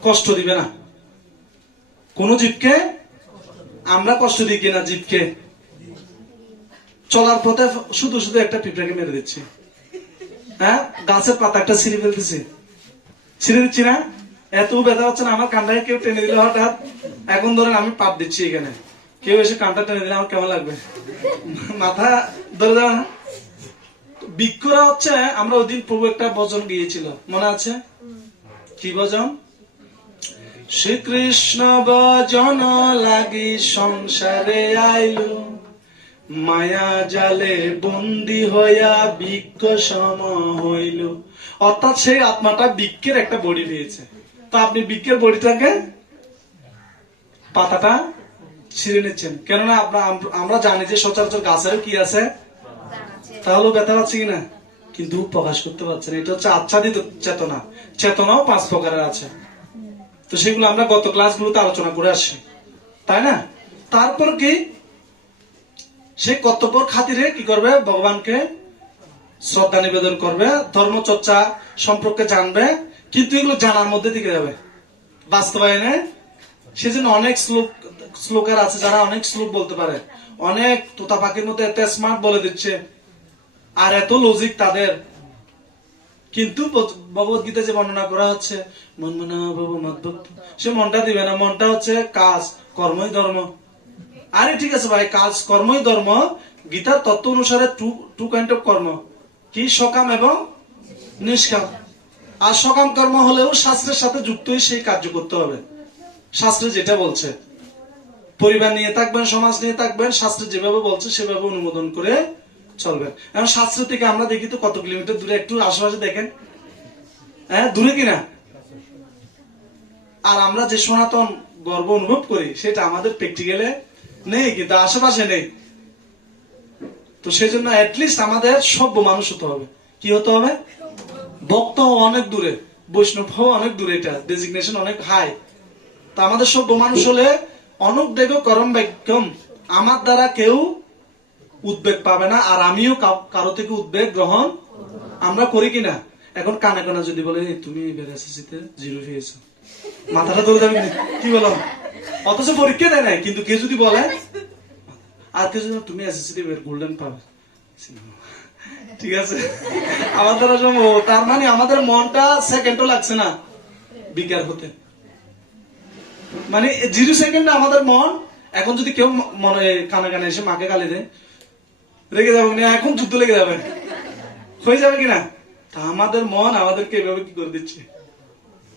কষ্ট দিবে না। কোন জীবকে আমরা কষ্ট দিই কিনা? জীবকে চলার পথে শুধু শুধু একটা পিঁপড়াকে মেরে দিচ্ছি, হ্যাঁ, গাছের পাতা একটা ছিঁড়ে ফেলতেছি, ছিঁড়ে দিচ্ছি না? এত ব্যথা হচ্ছে না আমার কানটাকে কেউ টেনে দিলে হঠাৎ, এখন ধরেন আমি পাপ দিচ্ছি এখানে, কেউ এসে কানটা টেনে দিলে আমার কেমন লাগবে? মাথা ধরে যাবে না? বৃক্ষরা হচ্ছে, আমরা ওই দিন প্রভু একটা ভজন গিয়েছিল, মনে আছে? কি ভজন? শ্রীকৃষ্ণ ভজন লাগি সংসারে আইলু, মায়া জালে বন্দী হইয়া বৃক্ষ সম হইল। অর্থাৎ সেই আত্মাটা বৃক্ষের একটা বডি পেয়েছে, তো আপনি বৃক্ষের বডিটাকে, পাতাটা ছিঁড়ে নিচ্ছেন। কেননা আমরা জানি যে সচরাচর গাছেরও কি আছে, তাহলে ব্যথা পাচ্ছে কিনা, কিন্তু প্রকাশ করতে পারছে না। এটা হচ্ছে আচ্ছাদিত চেতনা। চেতনাও 5 প্রকারের আছে, তো সেগুলো আমরা গত ক্লাসগুলোতে আলোচনা করে আসছি, তাই না? তারপর কি সে কর্তব্যর খাতিরে কি করবে? ভগবানকে শ্রদ্ধা নিবেদন করবে, ধর্মচর্চা সম্পর্কে জানবে, কিন্তু এগুলো জানার মধ্যে থেকে যাবে, বাস্তবায়নে। সেজন্য অনেক শ্লোকার আছে যারা অনেক শ্লোক বলতে পারে, অনেক তোতা পাখির মতো এত স্মার্ট বলে দিচ্ছে, আর এত লজিক তাদের, কিন্তু ভগবত গীতা যে বর্ণনা করা হচ্ছে মন মনা বাবু মদ্ভক্ত, সে মনটা দিবে না। মনটা হচ্ছে কাজ কর্মই ধর্ম। আরে ঠিক আছে ভাই, কাজ কর্মই ধর্ম। গীতার তত্ত্ব অনুসারে টু কাইন্ড অফ কর্ম, কি সকাম এবং নিষ্কাম। আর সকাম কর্ম হলেও শাস্ত্রের সাথে যুক্তই সেই কার্য করতে হবে। শাস্ত্রে যেটা বলছে, পরিবার নিয়ে থাকবেন, সমাজ নিয়ে থাকবেন, শাস্ত্রে যেভাবে বলছে সেভাবে অনুমোদন করে চলবেন। এখন শাস্ত্র থেকে আমরা দেখি তো কত কিলোমিটার দূরে, একটু আশেপাশে দেখেন, হ্যাঁ, দূরে কিনা। আর আমরা যে সনাতন গর্ব অনুভব করি সেটা আমাদের প্র্যাকটিক্যালে নেই, কিন্তু আশেপাশে নেই। তো সেজন্য অ্যাটলিস্ট আমাদের সভ্য মানুষ হতে হবে। কি হতে হবে? ভক্ত অনেক দূরে, বৈষ্ণব অনেক দূরে, এটা ডেজিগনেশন অনেক হাই। তা আমাদের সভ্য মানুষ হলে অনুদ্বেগ করম বাক্যম, আমার দ্বারা কেউ উদ্বেগ পাবে না, আর আমিও কারো থেকে উদ্বেগ গ্রহণ আমরা করি কিনা। এখন কানা কানা যদি বলে তুমি এসএসসিতে 0 পেয়েছো, মাথাটা ধরে যাবে, কি বলো? অথচ পরীক্ষা দেয় নাই, কিন্তু কেউ যদি বলে, আর কেউ যদি তুমি এসএসসিতে গোল্ডেন পাবে, ঠিক আছে, আমার দ্বারা সম্ভব। তার মানে আমাদের মনটা সেকেন্ডও লাগছে না বিকার হতে, মানে 0 সেকেন্ডে আমাদের মন। এখন যদি কেউ মনে কানে কানে এসে মাকে গালি দেয়, রেগে যাবে না, এখন যুদ্ধ লেগে যাবে, হয়ে যাবে কিনা। তা আমাদের মন আমাদেরকে এভাবে কি করে দিচ্ছে,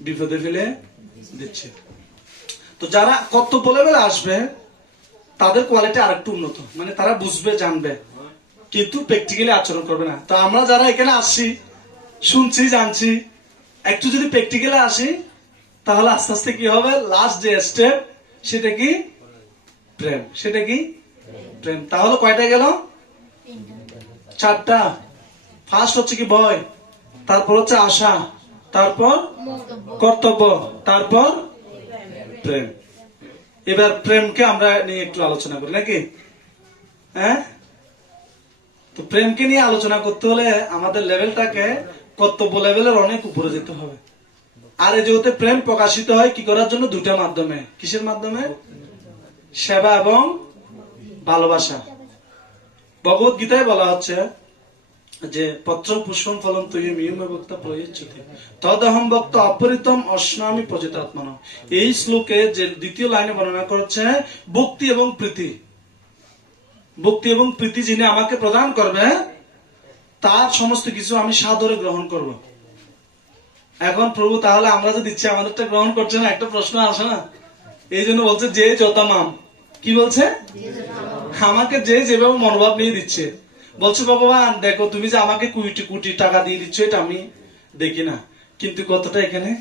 বিপদে ফেলে দিচ্ছে। তো যারা কর্তব্য লেভেলে আসবে তাদের কোয়ালিটি আরেকটু উন্নত, মানে তারা বুঝবে, জানবে, কিন্তু প্র্যাকটিক্যালি আচরণ করবে না। তো আমরা যারা এখানে আসছি, শুনছি, জানছি, একটু যদি প্র্যাকটিক্যালি আসি, তাহলে আস্তে আস্তে কি হবে? লাস্ট যে স্টেপ সেটা কি? প্রেম। সেটা কি? প্রেম। তাহলে কয়টা গেল? 4টা। ফার্স্ট হচ্ছে কি? ভয়, তারপর হচ্ছে আশা, তারপর কর্তব্য, তারপর প্রেম। এবার প্রেমকে আমরা নিয়ে একটু আলোচনা করি নাকি? হ্যাঁ, তো প্রেমকে নিয়ে আলোচনা করতে হলে আমাদের লেভেলটাকে কর্তব্য লেভেলের অনেক উপরে যেতে হবে। আর এই জগতে প্রেম প্রকাশিত হয় কি করার জন্য? 2টা মাধ্যমে। কিসের মাধ্যমে? সেবা এবং ভালোবাসা। ভগবত গীতায় বলা হচ্ছে যে পত্র পুষ্পম ফলম তৈয়মিয়মে বক্তা প্রয়োজ্যতে তদহম ভক্ত অপরিতম অস্নামি প্রজিতাত্মন। এই শ্লোকে যে দ্বিতীয় লাইনে বর্ণনা করছে ভক্তি এবং প্রীতি। ভক্তি এবং প্রীতি যিনি আমাকে প্রদান করবে তার সমস্ত কিছু আমি সাদরে গ্রহণ করব। এখন প্রভু তাহলে আমরা যে দিচ্ছি আমাদেরটা গ্রহণ করছে না, একটা প্রশ্ন আসে না? এই জন্য বলছে যে যতামাম, কি বলছে? আমাকে যে যেভাবে মনোভাব নিয়ে দিচ্ছে, বলছে ভগবান দেখো তুমি যে আমাকে কোটি কোটি টাকা দিয়ে দিচ্ছ এটা আমি দেখি না, কিন্তু কতটা এখানে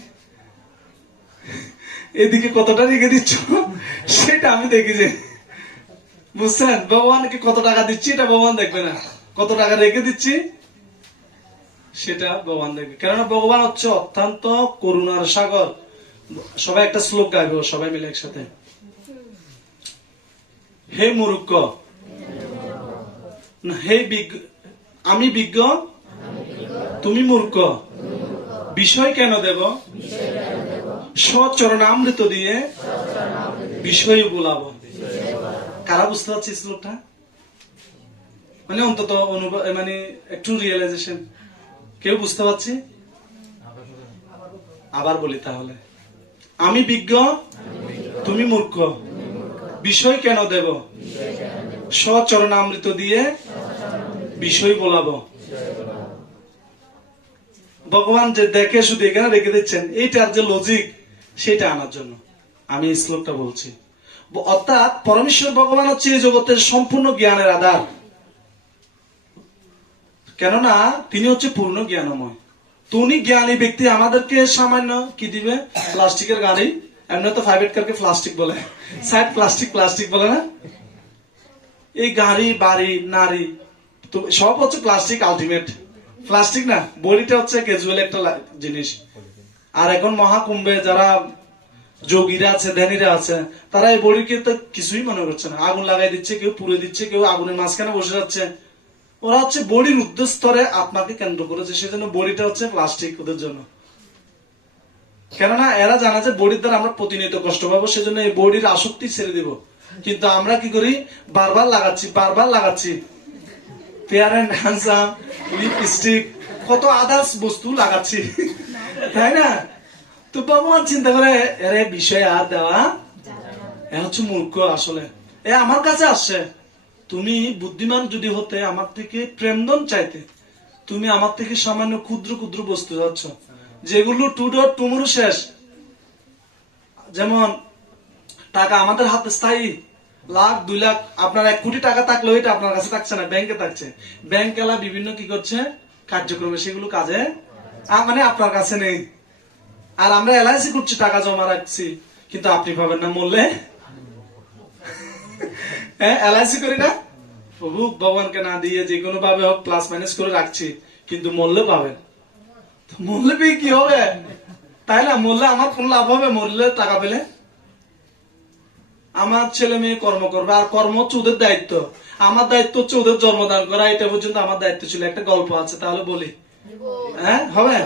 এদিকে কতটা রেখে দিচ্ছ সেটা আমি দেখি। যে বুঝছেন? ভগবানকে কত টাকা দিচ্ছি এটা ভগবান দেখবে না, কত টাকা রেখে দিচ্ছি সেটা ভগবান দেখবে। কেননা ভগবান হচ্ছে অত্যন্ত করুণার সাগর। সবাই একটা শ্লোক গাইবো সবাই মিলে একসাথে। হে মূর্খ, না, হে বিজ্ঞ, আমি বিজ্ঞ তুমি মূর্খ, বিষয় কেন দেব, স্বচরণামৃত দিয়ে বিষয় বলাবো। কারা বুঝতে পারছি শ্লোকটা? মানে অন্তত অনুভব, মানে একটু রিয়েলাইজেশন কেউ বুঝতে পারছি? আবার বলি তাহলে, আমি বিজ্ঞ তুমি মূর্খ, বিষয় কেন দেব, স্বচরণামৃত দিয়ে বিষয় বলাবো। ভগবান যে দেখে শুধু এখানে রেখে দিচ্ছেন, এইটার যে লজিক সেটা আনার জন্য আমি এই শ্লোকটা বলছি। অর্থাৎ পরমেশ্বর ভগবান হচ্ছে এই জগতের সম্পূর্ণ জ্ঞানের আধার, কেননা তিনি হচ্ছে পূর্ণ জ্ঞানময়। তো উনি জ্ঞানী ব্যক্তি আমাদেরকে সামান্য কি দিবে, প্লাস্টিকের গাড়ি, এমনি তো প্রাইভেট কারকে প্লাস্টিক বলে, সাইড প্লাস্টিক প্লাস্টিক বলে না, এই গাড়ি বাড়ি নারী তো সব হচ্ছে প্লাস্টিক, আলটিমেট প্লাস্টিক না, বডিটা হচ্ছে ক্যাজুয়াল একটা জিনিস। আর এখন মহাকুম্ভে যারা যোগীরা আছে, ধ্যানীরা আছে, তারা এই বডিকে তো কিছুই মনে করছে না, আগুন লাগাই দিচ্ছে, কেউ পুড়ে দিচ্ছে, কেউ আগুনের মাঝখানে বসে যাচ্ছে। ওরা হচ্ছে বডির উদ্দেশ্যরে আত্মাকে কেন্দ্র করেছে, সেজন্য বডিটা হচ্ছে প্লাস্টিক ওদের জন্য। কেননা এরা জানা যে বডির দ্বারা আমরা প্রতিনিয়ত কষ্ট পাবো, সেজন্য এই বডির আসক্তি ছেড়ে দিব। কিন্তু আমরা কি করি, বারবার লাগাচ্ছি বারবার লাগাচ্ছি, ফেয়ার এন্ড হ্যান্ডসাম, লিপস্টিক, কত আদার্স বস্তু লাগাচ্ছি, তাই না? তো ভগবান চিন্তা করে এর বিষয় আর দেওয়া, এ হচ্ছে মূর্খ। আসলে এ আমার কাছে আসছে, তুমি বুদ্ধিমান যদি হতে আমার থেকে প্রেমদন চাইতে, তুমি আমার থেকে সামান্য ক্ষুদ্র ক্ষুদ্র বস্তু যাচ্ছ, যেগুলো টুডর টুমুরু শেষ। যেমন টাকা আমাদের হাতে স্থায়ী, লাখ 2 লাখ, আপনার 1 কোটি টাকা থাকলেও এটা আপনার কাছে থাকছে না, ব্যাংকে থাকছে। ব্যাংক এলা বিভিন্ন কি করছে কার্যক্রমে, সেগুলো কাজে মানে আপনার কাছে নেই। আর আমরা এলআইসি করছি, টাকা জমা রাখছি, কিন্তু আপনি পাবেন না মূল্যে। হ্যাঁ, এলআইসি করি না, প্রভু ভগবানকে না দিয়ে যে কোনো ভাবে হোক প্লাস মাইনাস করে রাখছি, কিন্তু মূল্য পাবেন। মূল্য পেয়ে কি হবে, তাই না? মূল্যে আমার কোন লাভ হবে? মূল্যে টাকা পেলে আমার ছেলে মেয়ে কর্ম করবে, আর কর্ম হচ্ছে ওদের দায়িত্ব। আমার দায়িত্ব হচ্ছে ওদের জন্মদান করা, এটা পর্যন্ত আমার দায়িত্ব ছিল। একটা গল্প আছে, তাহলে বলি, হ্যাঁ হবে?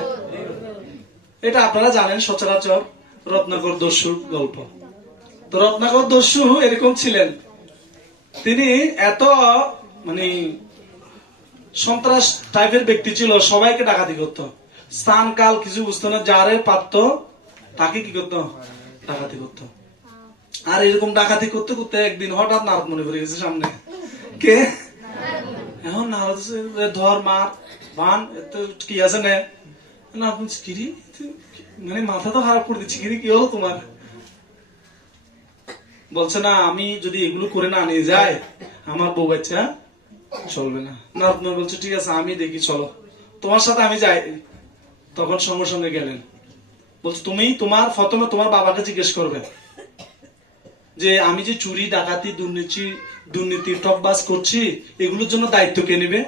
এটা আপনারা জানেন সচরাচর, রত্নাকর দস্যুর গল্প। তো রত্নাকর দস্যু এরকম ছিলেন, তিনি এত মানে সন্ত্রাস টাইপের ব্যক্তি ছিল, সবাইকে ডাকাতি করতো, স্থান কাল কিছু বুঝতো না, যারে পারত তাকে কি করতো, ডাকাতি করতো। আর এরকম ডাকাতি করতে করতে একদিন হঠাৎ নারদ মনে পড়ে গেছে সামনে। কে? এখন নারদ ধর মার বান কি আছে না, কিরি মানে মাথা তো খারাপ করে দিচ্ছি, কিরি কি হলো তোমার? বলছে না, আমি যদি এগুলো করে না নিয়ে যাই আমার বউ বাচ্চা চলবে না। নারদ বলছে ঠিক আছে আমি দেখি, চলো তোমার সাথে আমি যাই। তখন সঙ্গে সঙ্গে গেলেন। বলছে তুমি প্রথমে তোমার বাবাকে জিজ্ঞেস করবে যে আমি যে চুরি ডাকাতি দুর্নীতি টকবাজ করছি, এগুলোর জন্য দায়িত্ব কে নেবে?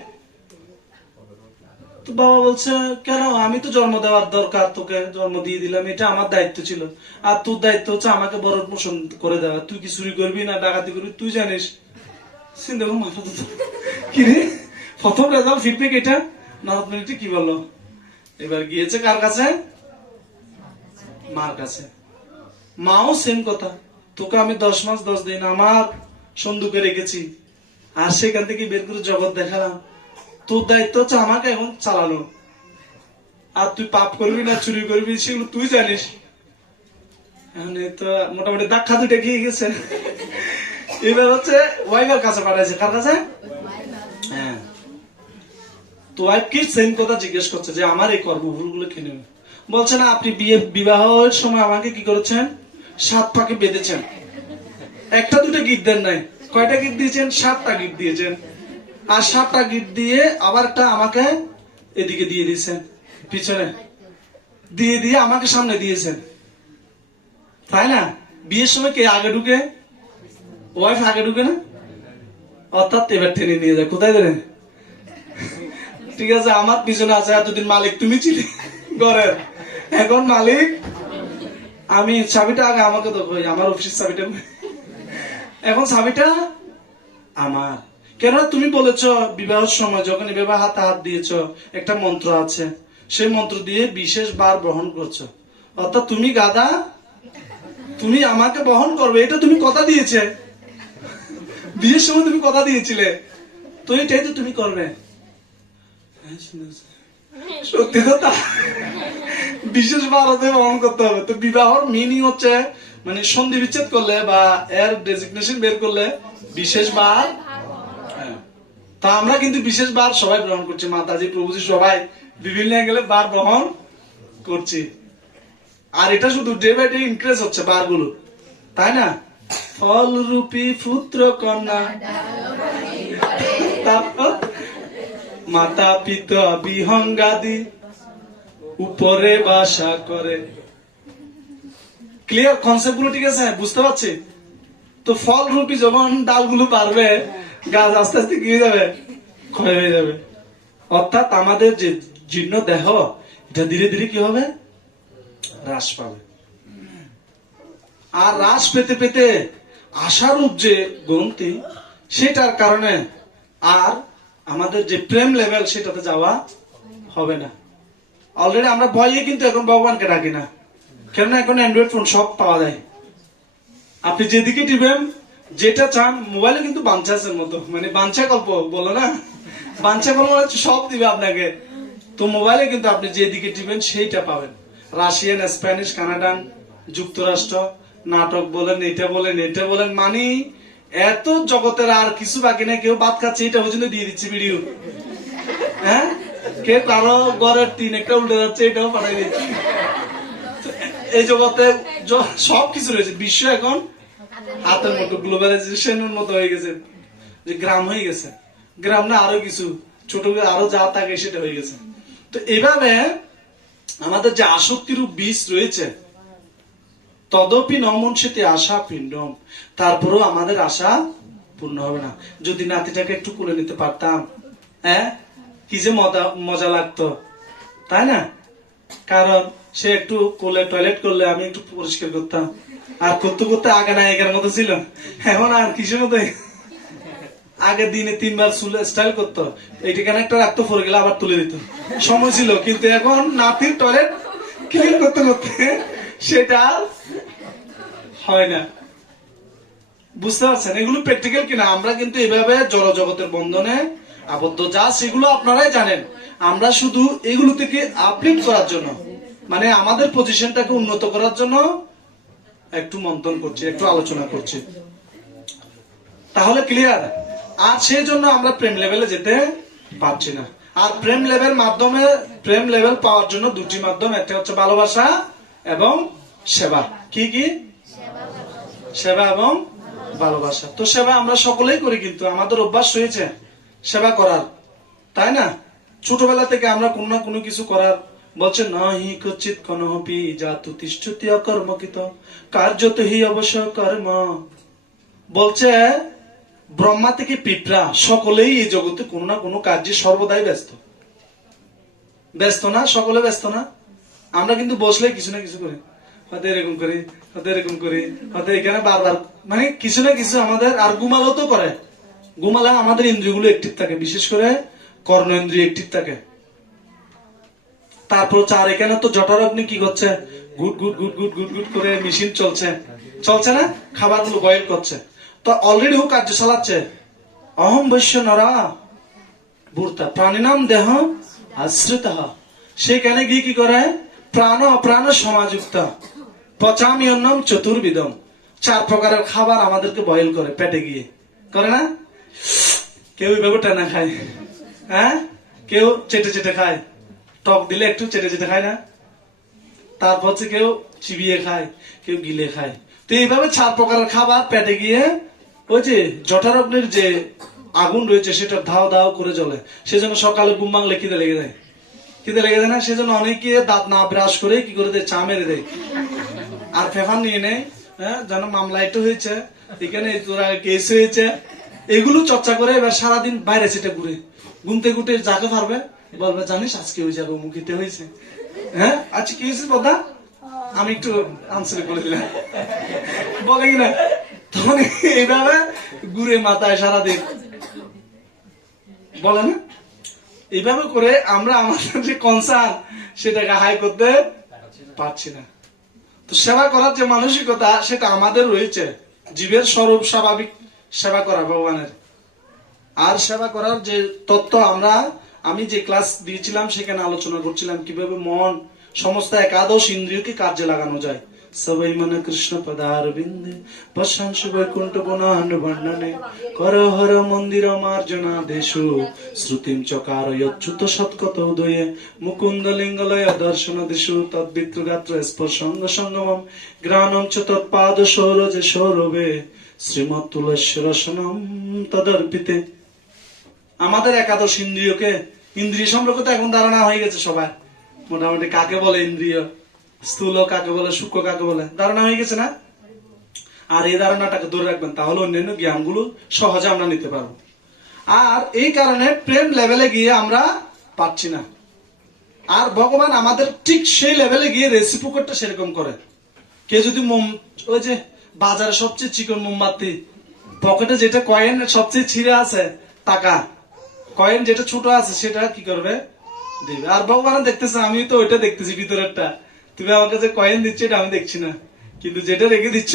তো বাবা বলছে কেন, আমি তো জন্ম দেওয়ার দরকার, তোকে জন্ম দিয়ে দিলাম, এটা আমার দায়িত্ব ছিল। আর তোর দায়িত্ব হচ্ছে আমাকে বড় পোষণ করে দেওয়া। তুই কি চুরি করবি না ডাকাতি করবি তুই জানিস। দেখো মাথা তো কি রে, প্রথম রেজাল্ট ফিডব্যাক এটা। নারদ মিনিটে কি বললো, এবার গিয়েছে কার কাছে? মার কাছে। মাও সেম কথা, তোকে আমি 10 মাস 10 দিন আমার সন্দুকে রেখেছি, আর সেখান থেকে বের করে জগৎ দেখালাম। তোর দায়িত্ব হচ্ছে আমাকে এখন চালানো, আর তুই পাপ করবি না চুরি করবি সেগুলো তুই জানিস। এখন তো মোটামুটি দাক্ষা দুটো খেয়ে গেছে। এবার হচ্ছে ওয়াইফের কাছে পাঠাইছে। কার কাছে? হ্যাঁ, তো ওয়াইফ কি সেম কথা জিজ্ঞেস করছে যে আমার এই কর্মভুল গুলো কে নেবে? বলছে না, আপনি বিবাহের সময় আমাকে কি করেছেন, 7 পাকে বেঁধেছেন, একটা দুটো গিফট দেন নাই। কয়টা গিফট দিয়েছেন? 7টা গিফট দিয়েছেন। আর 7টা গিফট দিয়ে আবার একটা আমাকে এদিকে দিয়ে দিয়েছেন, পিছনে দিয়ে আমাকে সামনে দিয়েছেন, তাই না? বিয়ের সময় কে আগে ঢুকে? ওয়াইফ আগে ঢুকে না? অর্থাৎ এবার টেনে নিয়ে যায় কোথায় জানেন? ঠিক আছে, আমার পিছনে আছে এতদিন মালিক তুমি ছিলে ঘরের, এখন মালিক আমি। চাবিটা আগে আমাকে তো কই, আমার অফিসের চাবিটা এখন চাবিটা আমার। কেন তুমি বলেছ বিবাহের সময় যখন এভাবে হাতে হাত দিয়েছ একটা মন্ত্র আছে, সেই মন্ত্র দিয়ে বিশেষ বার বহন করছো, অর্থাৎ তুমি গাদা, তুমি আমাকে বহন করবে, এটা তুমি কথা দিয়েছে, বিয়ের সময় তুমি কথা দিয়েছিলে, তো এটাই তো তুমি করবে। সত্যি কথা, বিশেষ বার হতে বহন করতে হবে। তো বিবাহর মিনিং হচ্ছে মানে সন্ধি বিচ্ছেদ করলে বা এর ডেজিগনেশন বের করলে বিশেষ বার। তা আমরা কিন্তু বিশেষ বার সবাই গ্রহণ করছি, মাতাজি প্রভুজি সবাই বিভিন্ন অ্যাঙ্গেলে বার গ্রহণ করছি। আর এটা শুধু ডে বাই ডে ইনক্রিজ হচ্ছে বারগুলো, তাই না? ফলরূপী পুত্র কন্যা, তারপর মাতা পিতা বিহঙ্গাদি উপরে বাসা করে। ক্লিয়ার কনসেপ্ট গুলো? ঠিক আছে, বুঝতে পারছি। তো ফলরূপী যখন ডালগুলো পারবে, গাছ আস্তে আস্তে কি হয়ে যাবে? ক্ষয় হয়ে যাবে। অর্থাৎ আমাদের যে জীর্ণ দেহ, এটা ধীরে ধীরে কি হবে? হ্রাস পাবে। আর হ্রাস পেতে পেতে আশারূপ যে গ্রন্থি, সেটার কারণে আর আমাদের যে প্রেম লেভেল সেটাতে যাওয়া হবে না। অলরেডি আমরা ভয়ে কিন্তু এখন ভগবানকে ডাকি না, কেননা এখন অ্যান্ড্রয়েড ফোন সব পাওয়া যায়। আপনি যেদিকে টিপেন যেটা চান, মোবাইলে কিন্তু বাঞ্ছাসের মতো, মানে বাঞ্ছা গল্প বলো না, বাঞ্ছা গল্প সব দিবে আপনাকে। তো মোবাইলে কিন্তু আপনি যেদিকে টিপেন সেইটা পাবেন। রাশিয়ান, স্প্যানিশ, কানাডান, যুক্তরাষ্ট্র, নাটক বলেন, এটা বলেন, এটা বলেন, মানে এত জগতের আর কিছু বাকি নেই। কেউ ভাত খাচ্ছে এটা পর্যন্ত দিয়ে দিচ্ছে ভিডিও, হ্যাঁ, কে কারো ঘরের টিন একটা উল্টে যাচ্ছে এটাও পাঠাই দিচ্ছে। এই জগতে সবকিছু রয়েছে। বিশ্ব এখন হাতের মতো, গ্লোবালাইজেশনের মতো হয়ে গেছে, যে গ্রাম হয়ে গেছে। গ্রাম না আরো কিছু ছোট আরো যা থাকে সেটা হয়ে গেছে। তো এইভাবে আমাদের যে আসক্তির বীজ রয়েছে, তদপি নমনসিতে আশা পিণ্ডম, তারপরেও আমাদের আশা পূর্ণ হবে না। যদি নাতিটাকে একটু কোলে নিতে পারতাম, হ্যাঁ, কি যে মজা লাগতো, তাই না? কারণ সে একটু কোলে টয়লেট করলে আমি একটু পরিষ্কার করতাম, আর করতে করতে আগে নায়িকার মতো ছিল, এখন আর কিসের মতো। আগে দিনে 3 বার চুল স্টাইল করতো, এইটা কেন একটা রাখতো, পরে গেলে আবার তুলে দিত, সময় ছিল। কিন্তু এখন নাতির টয়লেট ক্লিন করতে করতে সেটা হয় না। বুঝতে পারছেন? এগুলো প্র্যাকটিক্যাল কিনা? আমরা কিন্তু এভাবে জড় জগতের বন্ধনে আবদ্ধ, যা সেগুলো আপনারাই জানেন। আমরা শুধু এগুলো থেকে আপলিফট করার জন্য, মানে আমাদের পজিশনটাকে উন্নত করার জন্য একটু মন্থন করছি, একটু আলোচনা করছি। তাহলে ক্লিয়ার? আর সেই জন্য আমরা প্রেম লেভেলে যেতে পারছি না। আর প্রেম লেভেল পাওয়ার জন্য দুটি মাধ্যম, একটা হচ্ছে ভালোবাসা এবং সেবা। কি কি? সেবা এবং ভালোবাসা। তো সেবা আমরা সকলেই করি, কিন্তু আমাদের অভ্যাস রয়েছে সেবা করার, তাই না? ছোটবেলা থেকে আমরা কোনো না কোনো কিছু করার বলছে, নহি কচিত কনহপি জাতু তিষ্ঠতি অকর্মকিত কার্যত হি অবশ্য কর্ম। বলছে ব্রহ্মা থেকে পিঁপড়া সকলেই এই জগতে কোনো না কোনো কার্যে সর্বদাই ব্যস্ত। ব্যস্ত না? সকলে ব্যস্ত না? আমরা কিন্তু বসলে কিছু না কিছু করি, হয়তো এরকম করি, হয়তো এরকম করি, হয়তো এখানে বারবার, মানে কিছু না কিছু আমাদের। আর ঘুমালেও তো করে, ঘুমালে আমাদের ইন্দ্রিয়গুলো অ্যাক্টিভ থাকে, বিশেষ করে কর্ণ ইন্দ্রিয় অ্যাক্টিভ থাকে। তারপর চার এখানে তো জঠরাগ্নি কি করছে, গুট গুট গুট গুট গুট গুট করে মেশিন চলছে না, খাবারগুলো বয়েল করছে। তো অলরেডি ও কার্য চালাচ্ছে। অহম বৈশ্য নরা বুর্তা প্রাণী নাম দেহ আশ্রিত। সেখানে গিয়ে কি করে, প্রাণ অপ্রাণ সমাযুক্ত পচামি অন্নম চতুর্বিধম, 4 প্রকারের খাবার আমাদেরকে বয়েল করে পেটে গিয়ে, করে না? কেউ এইভাবে টানা খায়, হ্যাঁ, কেউ চেটে চেটে খায়, টক দিলে একটু চেটে চেটে খায় না? তারপর হচ্ছে কেউ চিবিয়ে খায়, কেউ গিলে খায়। তো এইভাবে 4 প্রকারের খাবার পেটে গিয়ে ওই যে জঠরাগ্নির যে আগুন রয়েছে সেটা ধাও ধাও করে জ্বলে। সেজন্য সকালে ঘুম ভাঙলে খিদে লেগে যায়, খিদে লেগে যায় না? সেজন্য অনেকে দাঁত না ব্রাশ করে কি করে দেয়, চা মেরে দেয় আর ফেফান নিয়ে নেয়, হ্যাঁ, যেন মামলা একটু হয়েছে, এখানে তোরা কেস হয়েছে, এগুলো চর্চা করে এবার সারাদিন বাইরে সেটা ঘুরে ঘুমতে ঘুরতে যাকে পারবে বলবে জানিস আজকে ওই জায়গায় মুখিতে হয়েছে। হ্যাঁ আচ্ছা কি হয়েছে বদা, আমি একটু আনসার করে দিলাম, বলে কিনা তখন এইভাবে ঘুরে মাথায় সারাদিন বলে না। এইভাবে করে আমরা আমাদের যে কনসার্ন সেটাকে হাই করতে পারছি না। তো সেবা করার যে মানসিকতা সেটা আমাদের রয়েছে, জীবের স্বরূপ স্বাভাবিক সেবা করা ভগবানের। আর সেবা করার যে তত্ত্ব আমি যে ক্লাস দিয়েছিলাম সেখানে আলোচনা করছিলাম কিভাবে মন সমস্ত একাদশ ইন্দ্রিয়কে কাজে লাগানো যায়। সবাই মনে কৃষ্ণ পদার বিন্দে প্রশংস বৈকুণ্ঠ বনান্ড বর্ণনে কর হর মন্দির মার্জনা দেশু শ্রুতিম চকার অচ্যুত সৎকত উদয়ে মুকুন্দ লিঙ্গলয় দর্শন দেশু তদ্বিত্র গাত্র স্পর্শঙ্গ সঙ্গমম গ্রানম চ তৎপাদ সৌরজে সৌরভে শ্রীমৎ তুলস্য রসনম তদর্পিতে। আমাদের একাদশ ইন্দ্রিয়কে, ইন্দ্রিয় সম্পর্কে তো এখন ধারণা হয়ে গেছে সবার মোটামুটি, কাকে বলে ইন্দ্রিয়, স্থূল কাকে বলে, সূক্ষ্ম কাকে বলে, ধারণা হয়ে গেছে না? আর এই ধারণাটাকে ধরে রাখবেন, তাহলে অন্যান্য জ্ঞানগুলো সহজে আমরা নিতে পারবো। আর এই কারণে প্রেম লেভেলে গিয়ে আমরা পাচ্ছি না। আর ভগবান আমাদের ঠিক সেই লেভেলে গিয়ে রেসিপ্রোকেটটা সেরকম করে। কে যদি ওই যে বাজারে সবচেয়ে চিকন মোমবাতি, পকেটে যেটা কয়েন সবচেয়ে ছিঁড়ে আছে টাকা, কয়েন যেটা ছোট আছে সেটা কি করবে, দিবে। আর ভগবান দেখতেছে, আমি তো ওইটা দেখতেছি ভিতরেরটা, তুমি আমার কাছে কয়েন দিচ্ছ এটা আমি দেখছি না, কিন্তু যেটা রেখে দিচ্ছ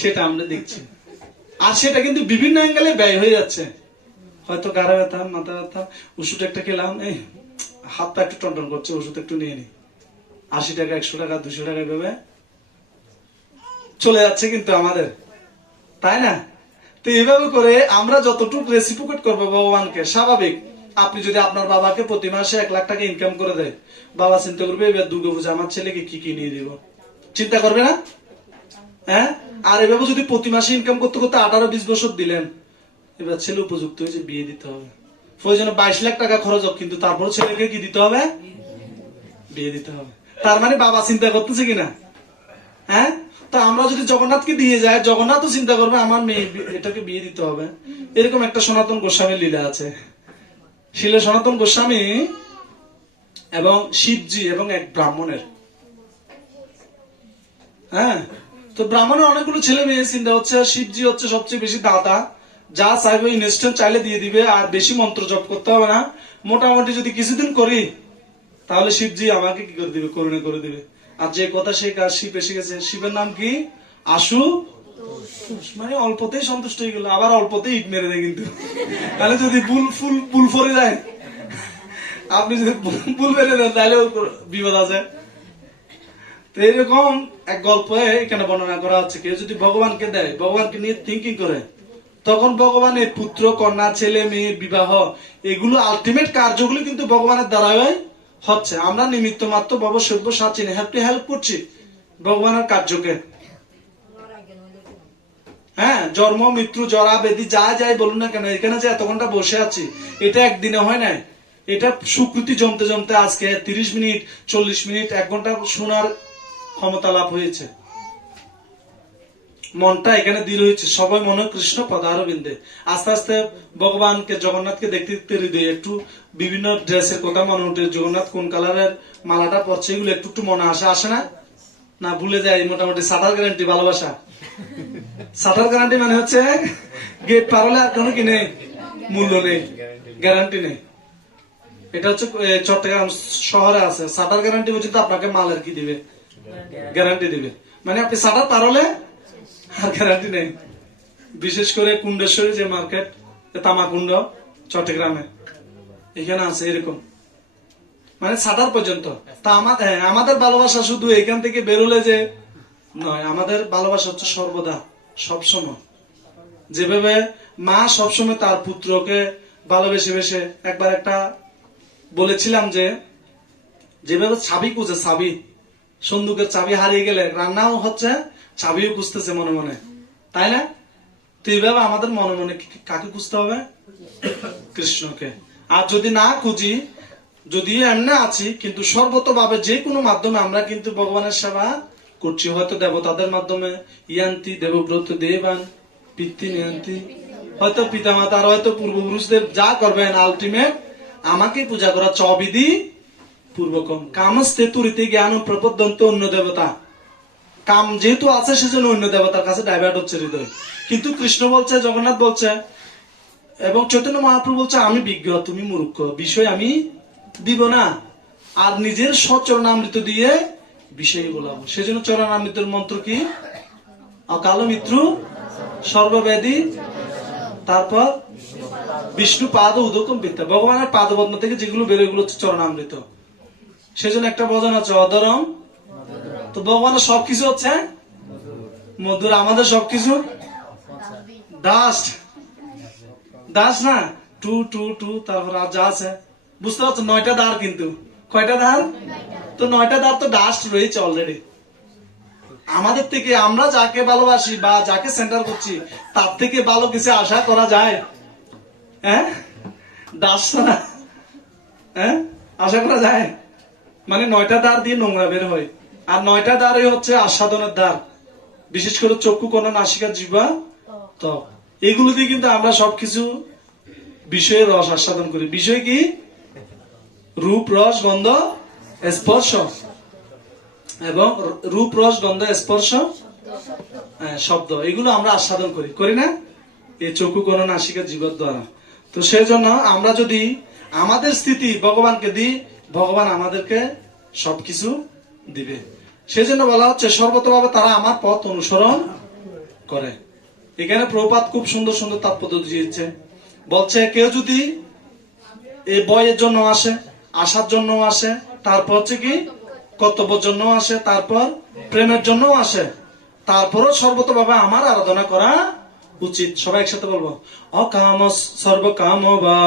সেটা আমরা দেখছি। আর সেটা কিন্তু বিভিন্ন অ্যাঙ্গেলে ব্যয় হয়ে যাচ্ছে। হয়তো গাড়া ব্যথা, মাথা ব্যথা, ওষুধ একটা খেলাম, এই হাতটা একটু টনটন করছে, ওষুধ একটু নিয়ে নি, 80 টাকা 100 টাকা 200 টাকা ভেবে চলে যাচ্ছে কিন্তু আমাদের, তাই না? তো এইভাবে করে আমরা যতটুকু রেসিপ্রোকেট করবো ভগবানকে, স্বাভাবিক। আপনি যদি আপনার বাবাকে প্রতি মাসে 1 লাখ টাকা ইনকাম করে দেয়, বাবা চিন্তা করবে এবার দুর্গা পূজা আমার ছেলেকে কি কি নিয়ে দিব, চিন্তা করবে না? হ্যাঁ। আর এভাবে যদি প্রতি মাসে ইনকাম করতে করতে 18-20 বছর দিলেন, এবার ছেলে উপযুক্ত হয়েছে, বিয়ে দিতে হবে। প্রয়োজনে 22 লাখ টাকা খরচ হোক, কিন্তু তারপর ছেলেকে কি দিতে হবে, বিয়ে দিতে হবে। তার মানে বাবা চিন্তা করতেছে কিনা? হ্যাঁ। তা আমরা যদি জগন্নাথকে দিয়ে যাই, জগন্নাথও চিন্তা করবে আমার মেয়ে এটাকে বিয়ে দিতে হবে। এরকম একটা সনাতন গোস্বামীর লীলা আছে। শিল সনাতন গোস্বামী এবং শিবজি এবং এক ব্রাহ্মণের, হ্যাঁ, তো ব্রাহ্মণের অনেকগুলো ছেলে মেয়ে, চিন্তা হচ্ছে শিবজি হচ্ছে সবচেয়ে বেশি দাতা, যা চাইবে ইনস্ট্যান্ট চাইলে দিয়ে দিবে, আর বেশি মন্ত্র জপ করতে হবে না, মোটামুটি যদি কিছুদিন করি তাহলে শিবজি আমাকে কি করে দিবে, করুণা করে দিবে। আর যে কথা সেই কাজ, শিব এসে গেছে। শিবের নাম কি? আশু, মানে অল্পতেই সন্তুষ্ট হয়ে গেল, আবার অল্পতেই ইট মেরে দেয়। কিন্তু তাহলে যদি ফুল ফরে যায়, আপনি যদি ফুল মেরে দেন তাহলে বিপদ আছে। তো এরকম এক গল্পে এখানে বর্ণনা করা হচ্ছে, কেউ যদি ভগবানকে দেয়, ভগবানকে নিয়ে থিঙ্কিং করে, তখন ভগবানের পুত্র কন্যা ছেলে মেয়ে বিবাহ এগুলো আলটিমেট কার্যগুলো কিন্তু ভগবানের দ্বারাই হচ্ছে। আমরা নিমিত্ত মাত্র ভব সভ্য সাচি হেল্প করছি ভগবানের কার্যকে। হ্যাঁ, জন্ম মৃত্যু জরা বেদি যা যাই বলুন না কেন, এখানে যে এত ঘন্টা বসে আছি এটা একদিনে হয় নাই। এটা সুকৃতি জমতে জমতে আজকে 30 মিনিট 40 মিনিট 1 ঘন্টা শোনার ক্ষমতা লাভ হয়েছে। মনটা এখানে দৃঢ় হয়েছে, সবাই মনে কৃষ্ণ পদারবিন্দে। আস্তে আস্তে ভগবানকে, জগন্নাথকে দেখতে দেখতে হৃদয়ে একটু বিভিন্ন ড্রেসের কথা মনে উঠে, জগন্নাথ কোন কালারের মালাটা পরছে এগুলো একটু একটু মনে আসে না? না ভুলে যায়। মোটামুটি সাঁতার গ্যারান্টি ভালোবাসা, সাঁতার গ্যারান্টি মানে হচ্ছে গেট পার হলে আর কোনো কি নেই, মূল্য নেই, গ্যারান্টি নেই। এটা হচ্ছে চট্টগ্রাম শহরে আছে। সাঁতার গ্যারান্টি পর্যন্ত আপনাকে মালের কি দিবে, গ্যারান্টি দিবে। মানে আপনি সাঁতার পার হলে আর গ্যারান্টি নেই। বিশেষ করে কুন্ডেশ্বরী যে মার্কেট, তামাকুণ্ড চট্টগ্রামে, এখানে আছে এরকম, মানে সাঁতার পর্যন্ত। তা আমাদের ভালোবাসা শুধু এখান থেকে বেরোলে যে নয়, আমাদের ভালোবাসা হচ্ছে সর্বদা, সবসময়। যেভাবে মা সবসময় তার পুত্রকে ভালোবেসে বেসে, একবার একটা বলেছিলাম যে যেভাবে চাবি খুঁজে, চাবি সন্দুকের চাবি হারিয়ে গেলে রান্নাও হচ্ছে, চাবিও খুঁজতেছে মনে মনে, তাই না? তো এইভাবে আমাদের মনে মনে কাকে খুঁজতে হবে? কৃষ্ণকে। আর যদি না খুঁজি, যদি এমনি আছি, কিন্তু সর্বতভাবে যে কোনো মাধ্যমে আমরা কিন্তু ভগবানের সেবা করছি। হয়তো দেবতাদের মাধ্যমে, ইয়ান্তি দেবব্রত দেবান পিতৃ নিয়ন্তি হয়তো পিতা মাতার, হয়তো পূর্বপুরুষদের যা করবেন, আলটিমেট আমাকে পূজা করা চবিধি পূর্বকম। কামস্তে তুরিতে জ্ঞান প্রপদ্যন্ত অন্য দেবতা। কাম যেহেতু আছে সেজন্য অন্য দেবতার কাছে ডাইভার্ট হচ্ছে হৃদয়। কিন্তু কৃষ্ণ বলছে, জগন্নাথ বলছে এবং চৈতন্য মহাপ্রভু বলছে, আমি বিজ্ঞ, তুমি মূর্খ, বিষয় আমি দিব না, আর নিজের স্বচরণামৃত দিয়ে বিষয় বলাবো। সেজন্য চরণামৃতের মন্ত্র কি? অকাল মৃত্যু সর্বব্যাধি, তারপর বিষ্ণু পাদ উদকম বিদ্যা, ভগবানের পাদপদ্ম থেকে যেগুলো বেরো এগুলো হচ্ছে চরণামৃত। সেজন্য একটা ভজন আছে অধরম। তো ভগবানের সবকিছু হচ্ছে মধুর, আমাদের সবকিছু ডাস্ট। ডাস্ট না, টু টু টু, তারপর আর যা আছে বুঝতে পারছো, 9টা দ্বার। কিন্তু কয়টা দ্বার? তো 9টা দ্বার তো ডাস্ট রয়েছে অলরেডি আমাদের থেকে। আমরা যাকে ভালোবাসি বা যাকে সেন্টার করছি তার থেকে ভালো কিছু আশা করা যায়? হ্যাঁ, ডাস্ট না, হ্যাঁ, আশা করা যায়? মানে 9টা দ্বার দিয়ে নোংরা বের হয়, আর 9টা দ্বারই হচ্ছে আস্বাদনের দ্বার, বিশেষ করে চক্ষু, কর্ণ, নাসিকা, জিহ্বা, ত্বক। এগুলো দিয়ে কিন্তু আমরা সবকিছু বিষয়ের রস আস্বাদন করি। বিষয় কি? রূপ, রস, গন্ধ, স্পর্শ। এবং রূপ, রস, গন্ধ, স্পর্শ, শব্দ, এগুলো আমরা আস্বাদন করি, করি না? এই চক্ষু, কর্ণ, নাসিকা, জিহ্বার দ্বারা। তো সেই জন্য আমরা যদি আমাদের স্থিতি ভগবানকে দিই, ভগবান আমাদেরকে সবকিছু দিবে। সেজন্য বলা হচ্ছে সর্বতভাবে তারা আমার পথ অনুসরণ করে। এখানে প্রভুপাদ খুব সুন্দর সুন্দর তাৎপর্য দিয়েছে। বলছে কেউ যদি এই বয়ের জন্য আসে, আসার জন্য আসে, তারপর হচ্ছে কি কর্তব্যের জন্য আসে, তারপর প্রেমের জন্য আসে, তারপরও সর্বতভাবে আমার আরাধনা করা উচিত। সবাই একসাথে বলবো, অকাম সর্বকাম বা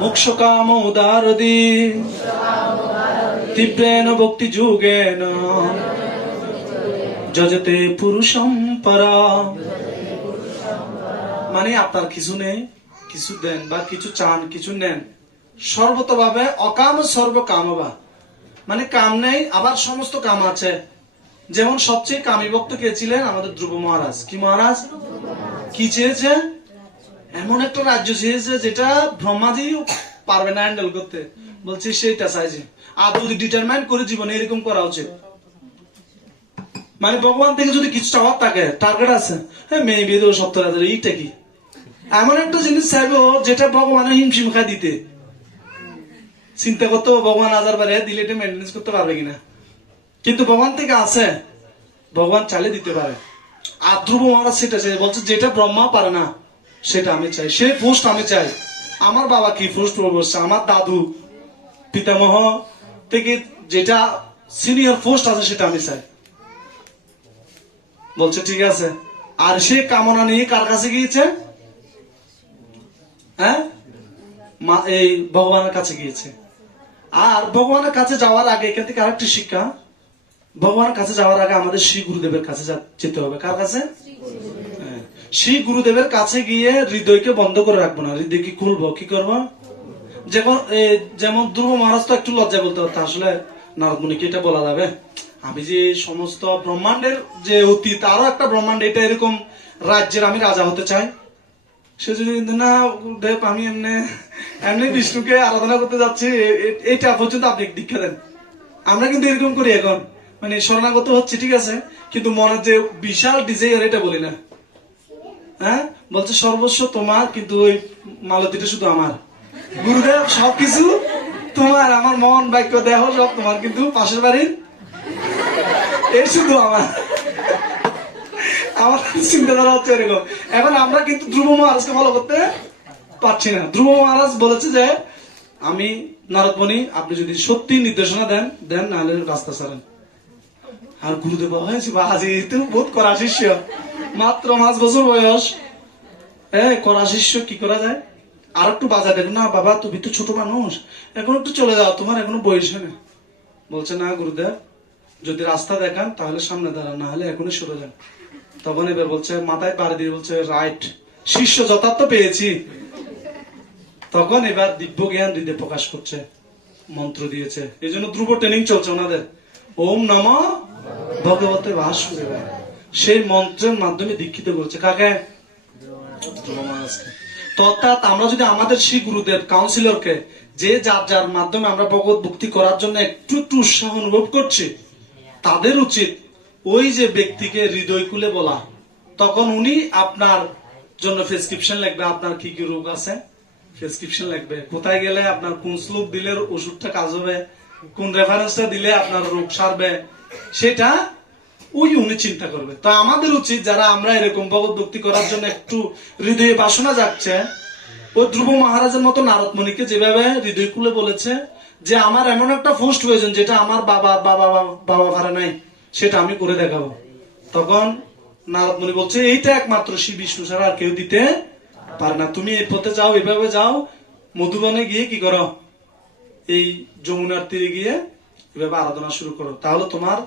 মোক্ষ কাম উদারদি তীব্রেন ভক্তি যুগেন যজতে পুরুষম পরা। মানে আপনার কিছু নেই, কিছু দেন বা কিছু চান, কিছু নেন, সর্বতভাবে অকাম সর্বকামবা, মানে কাম নেই আবার সমস্ত কাম আছে। যেমন সবচেয়ে কামী ভক্ত কে ছিলেন? আমাদের ধ্রুব মহারাজ। কি মহারাজ? কি চেয়েছে? এমন একটা রাজ্য চেয়েছে যেটা ব্রহ্মাজি পারবে না হ্যান্ডেল করতে। বলছে সেইটা চাইছে, আর যদি ডিটারমাইন করে জীবনে এরকম করা উচিত। মানে ভগবান থেকে যদি কিছু চাওয়ার থাকে, টার্গেট আছে, হ্যাঁ মেয়ে বিয়ে দেবো 70,000, এইটা কি এমন একটা জিনিস চাইবো যেটা ভগবানের হিমশিম খায় দিতে। চিন্তা করতে ভগবান 1000 বারে দিলে এটা মেনটেন্স করতে পারবে কিনা। কিন্তু ভগবান থেকে আছে, ভগবান চাইলে দিতে পারে। আর ধ্রুব মহারাজ সেটা চাই, বলছে যেটা ব্রহ্মা পারে না সেটা আমি চাই, সেই পোস্ট আমি চাই। আমার বাবা কি পোস্ট বসছে, আমার দাদু পিতামহ থেকে যেটা সিনিয়র পোস্ট আছে সেটা আমি চাই। বলছে ঠিক আছে। আর সে কামনা নিয়ে কার কাছে গিয়েছে? হ্যাঁ, এই ভগবানের কাছে গিয়েছে। আর ভগবানের কাছে যাওয়ার আগে এখান থেকে আরেকটি শিক্ষা, ভগবানের কাছে যাওয়ার আগে আমাদের শ্রী গুরুদেবের কাছে যেতে হবে। কার কাছে? শ্রী গুরুদেবের কাছে গিয়ে হৃদয়কে বন্ধ করে রাখবো না, হৃদয়কে খুলবো। কি করবো? যেমন ধ্রুব মহারাজ তো একটু লজ্জা বলতে পারতো, আসলে নারদ মুনিকে এটা বলা যাবে, আমি যে সমস্ত ব্রহ্মাণ্ডের যে অতীত আরো একটা ব্রহ্মাণ্ড, এটা এরকম রাজ্যের আমি রাজা হতে চাই। সে যদি না দেব, আমি এমনি বিষ্ণুকে আরাধনা করতে যাচ্ছি, এটা পর্যন্ত আপনি দীক্ষা দেন। আমরা কিন্তু এরকম করি এখন, মানে শরণাগত হচ্ছে ঠিক আছে, কিন্তু মনের যে বিশাল ডিজাইর এটা বলি না। হ্যাঁ, বলছে সর্বস্ব তোমার, কিন্তু ওই মালতীটা শুধু আমার। গুরুদেব সবকিছু তোমার, আমার মন, বাক্য, দেহ সব তোমার, কিন্তু পাশের বাড়ির এই শুধু আমার। আমার চিন্তাধারা হচ্ছে এরকম। এখন আমরা কিন্তু ধ্রুব মহারাজকে ফলো করতে পারছি না। ধ্রুব মহারাজ বলেছে যে আমি নারদমণি, আপনি যদি সত্যি নির্দেশনা দেন দেন, নাহলে রাস্তা ছাড়েন। আর গুরুদেব হয়েছে বাহাজি, তুমি বহুত করা শিষ্য, মাত্র 5 বছর বয়স, করা শিষ্য, কি করা যায়? আর একটু বাজা দেখ না বাবা, তুমি তো ছোট মানুষ, এখন একটু চলে যাও, তোমার এখনো বয়স হয় না। বলছে না গুরুদেব, যদি রাস্তা দেখান তাহলে সামনে দাঁড়ান, না হলে এখনই সরে যান। তখন এবার বলছে, মাথায় বাড়ি দিয়ে বলছে, রাইট, শিষ্য যথার্থ পেয়েছি। তখন এবার দিব্য জ্ঞান হৃদয়ে প্রকাশ করছে, মন্ত্র দিয়েছে। এই জন্য ধ্রুব ট্রেনিং চলছে ওনাদের, ওম নমঃ ভগবতে বাসুদেবায়। সেই মন্ত্রের মাধ্যমে দীক্ষিত করছে কাকে? ধ্রুব মহারাজকে। তো অর্থাৎ আমরা যদি আমাদের শ্রী গুরুদেব কাউন্সিলরকে যে যার যার মাধ্যমে আমরা ভগবত ভক্তি করার জন্য একটু একটু উৎসাহ অনুভব করছি, তাদের উচিত ওই যে ব্যক্তিকে হৃদয় খুলে বলা। তখন উনি আপনার জন্য প্রেসক্রিপশন লিখবে, আপনার কি কি রোগ আছে প্রেসক্রিপশন লিখবে, কোথায় গেলে আপনার কোন শ্লোক দিলে ওষুধটা কাজ হবে, কোন রেফারেন্সটা দিলে আপনার রোগ সারবে, সেটা ওই উনি চিন্তা করবে। তো আমাদের উচিত যারা আমরা এরকম ভগবত ভক্তি করার জন্য একটু হৃদয়ে বাসনা যাচ্ছে, ওই ধ্রুব মহারাজের মতো নারদমণিকে যেভাবে হৃদয় খুলে বলেছে যে আমার এমন একটা পোস্ট প্রয়োজন যেটা আমার বাবা বাবা বাবা পারে নাই, সেটা আমি করে দেখাবো। তখন নারদমণি বলছে এইটা একমাত্র শ্রী বিষ্ণু ছাড়া আর কেউ দিতে পারে না। তুমি এই পথে যাও, এভাবে যাও, মধুবনে গিয়ে কি করো, এই যমুনার তীরে গিয়ে এভাবে আরাধনা শুরু করো, তাহলে তোমার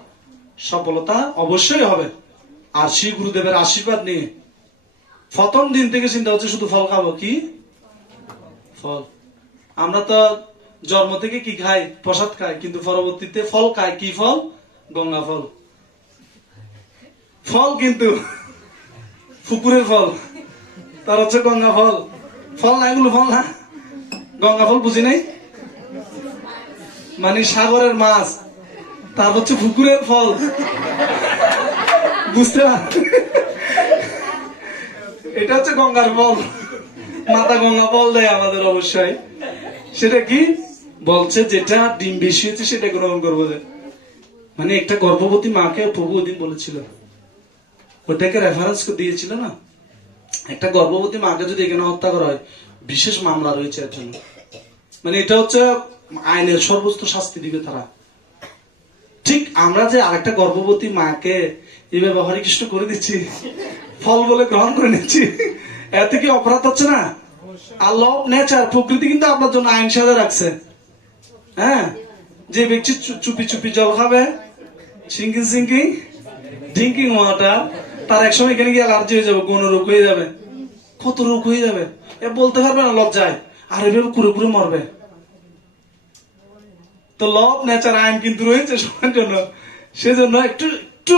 সফলতা অবশ্যই হবে। আর শ্রী গুরুদেবের আশীর্বাদ নিয়ে প্রথম দিন থেকে চিন্তা হচ্ছে শুধু ফল খাবো, কি ফল। আমরা তো জন্ম থেকে কি খাই, প্রসাদ খাই, কিন্তু পরবর্তীতে ফল খাই, কি ফল, গঙ্গা ফল। ফল কিন্তু পুকুরের ফল, তার হচ্ছে গঙ্গা ফল। ফল না, এগুলো ফল না, গঙ্গা ফল বুঝি নাই, মানে সাগরের মাছ, তার হচ্ছে পুকুরের ফল, বুঝতে পার, এটা হচ্ছে গঙ্গার ফল। মাতা গঙ্গা ফল দেয় আমাদের অবশ্যই। সেটা কি বলছে, যেটা ডিম বেশি হয়েছে সেটা গ্রহণ করবো। মানে একটা গর্ভবতী মাকে প্রভু ওদিন বলেছিল, ওটাকে রেফারেন্স দিয়েছিল না, একটা গর্ভবতী মাকে যদি এখানে হত্যা করা হয় বিশেষ মামলা রয়েছে এর জন্য। মানে এটা হচ্ছে আইনের সর্বোচ্চ শাস্তি দিবে তারা। ঠিক আমরা যে আরেকটা গর্ভবতী মাকে এইভাবে হরে কৃষ্ণ করে দিচ্ছি, ফল বলে গ্রহণ করে নিচ্ছি, এতে কি অপরাধ হচ্ছে না? আর ল অফ নেচার, প্রকৃতি কিন্তু আপনার জন্য আইন সাজা রাখছে। হ্যাঁ, যে ব্যক্তি চুপি চুপি জল খাবে, সিঙ্কিং সিঙ্কিং ড্রিঙ্কিং ওয়াটার, তার একসময় এখানে গিয়ে অ্যালার্জি হয়ে যাবে, কোন রোগ হয়ে যাবে, কত রোগ হয়ে যাবে, এ বলতে পারবে না লজ্জায়, আর এভাবে কুড়ে কুড়ে মরবে। তো ল অফ নেচার আইন কিন্তু রয়েছে সবার জন্য। সেজন্য একটু একটু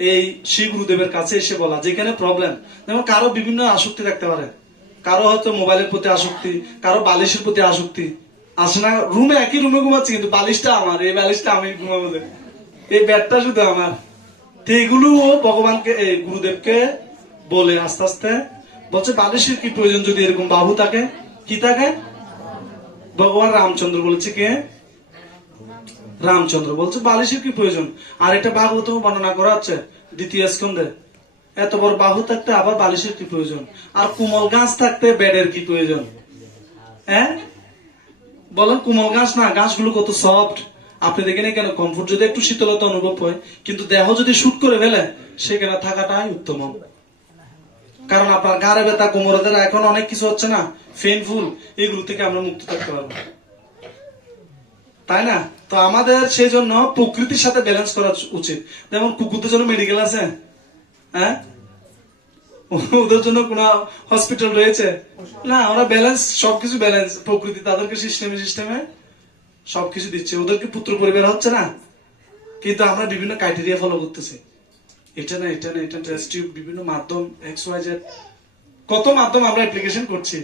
এই শ্রী গুরুদেবের কাছে এসে বলা, যেখানে প্রবলেম, যেমন কারো বিভিন্ন আসক্তি থাকতে পারে, কারো হয়তো মোবাইলের প্রতি আসক্তি, কারো বালিশের প্রতি আসক্তি, আসে না, রুমে একই রুমে ঘুমাচ্ছি কিন্তু বালিশটা আমার, এই বালিশটা আমি ঘুমাবো, এই ব্যাটটা শুধু আমার। তো এগুলো ভগবানকে, এই গুরুদেবকে বলে আস্তে আস্তে বলছে বালিশের কি প্রয়োজন যদি এরকম বাহু থাকে, কি থাকে, ভগবান রামচন্দ্র বলেছে, কে, রামচন্দ্র বলছে বালিশের কি প্রয়োজন। আর এটা ভাগবত বর্ণনা করা হচ্ছে দ্বিতীয় স্কন্ধে, এত বড় বাহু থাকতে আবার বালিশের কি প্রয়োজন, আর কোমল গাছ থাকতে বেডের কি প্রয়োজন। হ্যাঁ বলেন, কোমল গাছ না, গাছগুলো কত সফট, আপনি দেখেন কেন কমফোর্ট, যদি একটু শীতলতা অনুভব হয়, কিন্তু দেহ যদি শুট করে ফেলে সেখানে থাকাটাই উত্তম। কারণ আপনার গাড়ে ব্যথা, কোমরে ব্যথা, এখন অনেক কিছু হচ্ছে না, পেইনফুল, এগুলো থেকে আমরা মুক্ত থাকতে পারবো, তাই না? তো আমাদের সেই জন্য প্রকৃতির সাথে ব্যালেন্স করা উচিত। যেমন কুকুরদের জন্য মেডিকেল আছে, হ্যাঁ, ওদের জন্য কোন হসপিটাল রয়েছে না, ওরা ব্যালেন্স, সবকিছু ব্যালেন্স, প্রকৃতি তাদেরকে সিস্টেমে সিস্টেমে সবকিছু দিচ্ছে, ওদেরকে পুত্র পরিবার হচ্ছে না, কিন্তু আমরা বিভিন্ন ক্রাইটেরিয়া ফলো করতেছি, এটা না এটা না এটা, টেস্ট টিউব, বিভিন্ন মাধ্যম, XYZ, কত মাধ্যম আমরা অ্যাপ্লিকেশন করছি।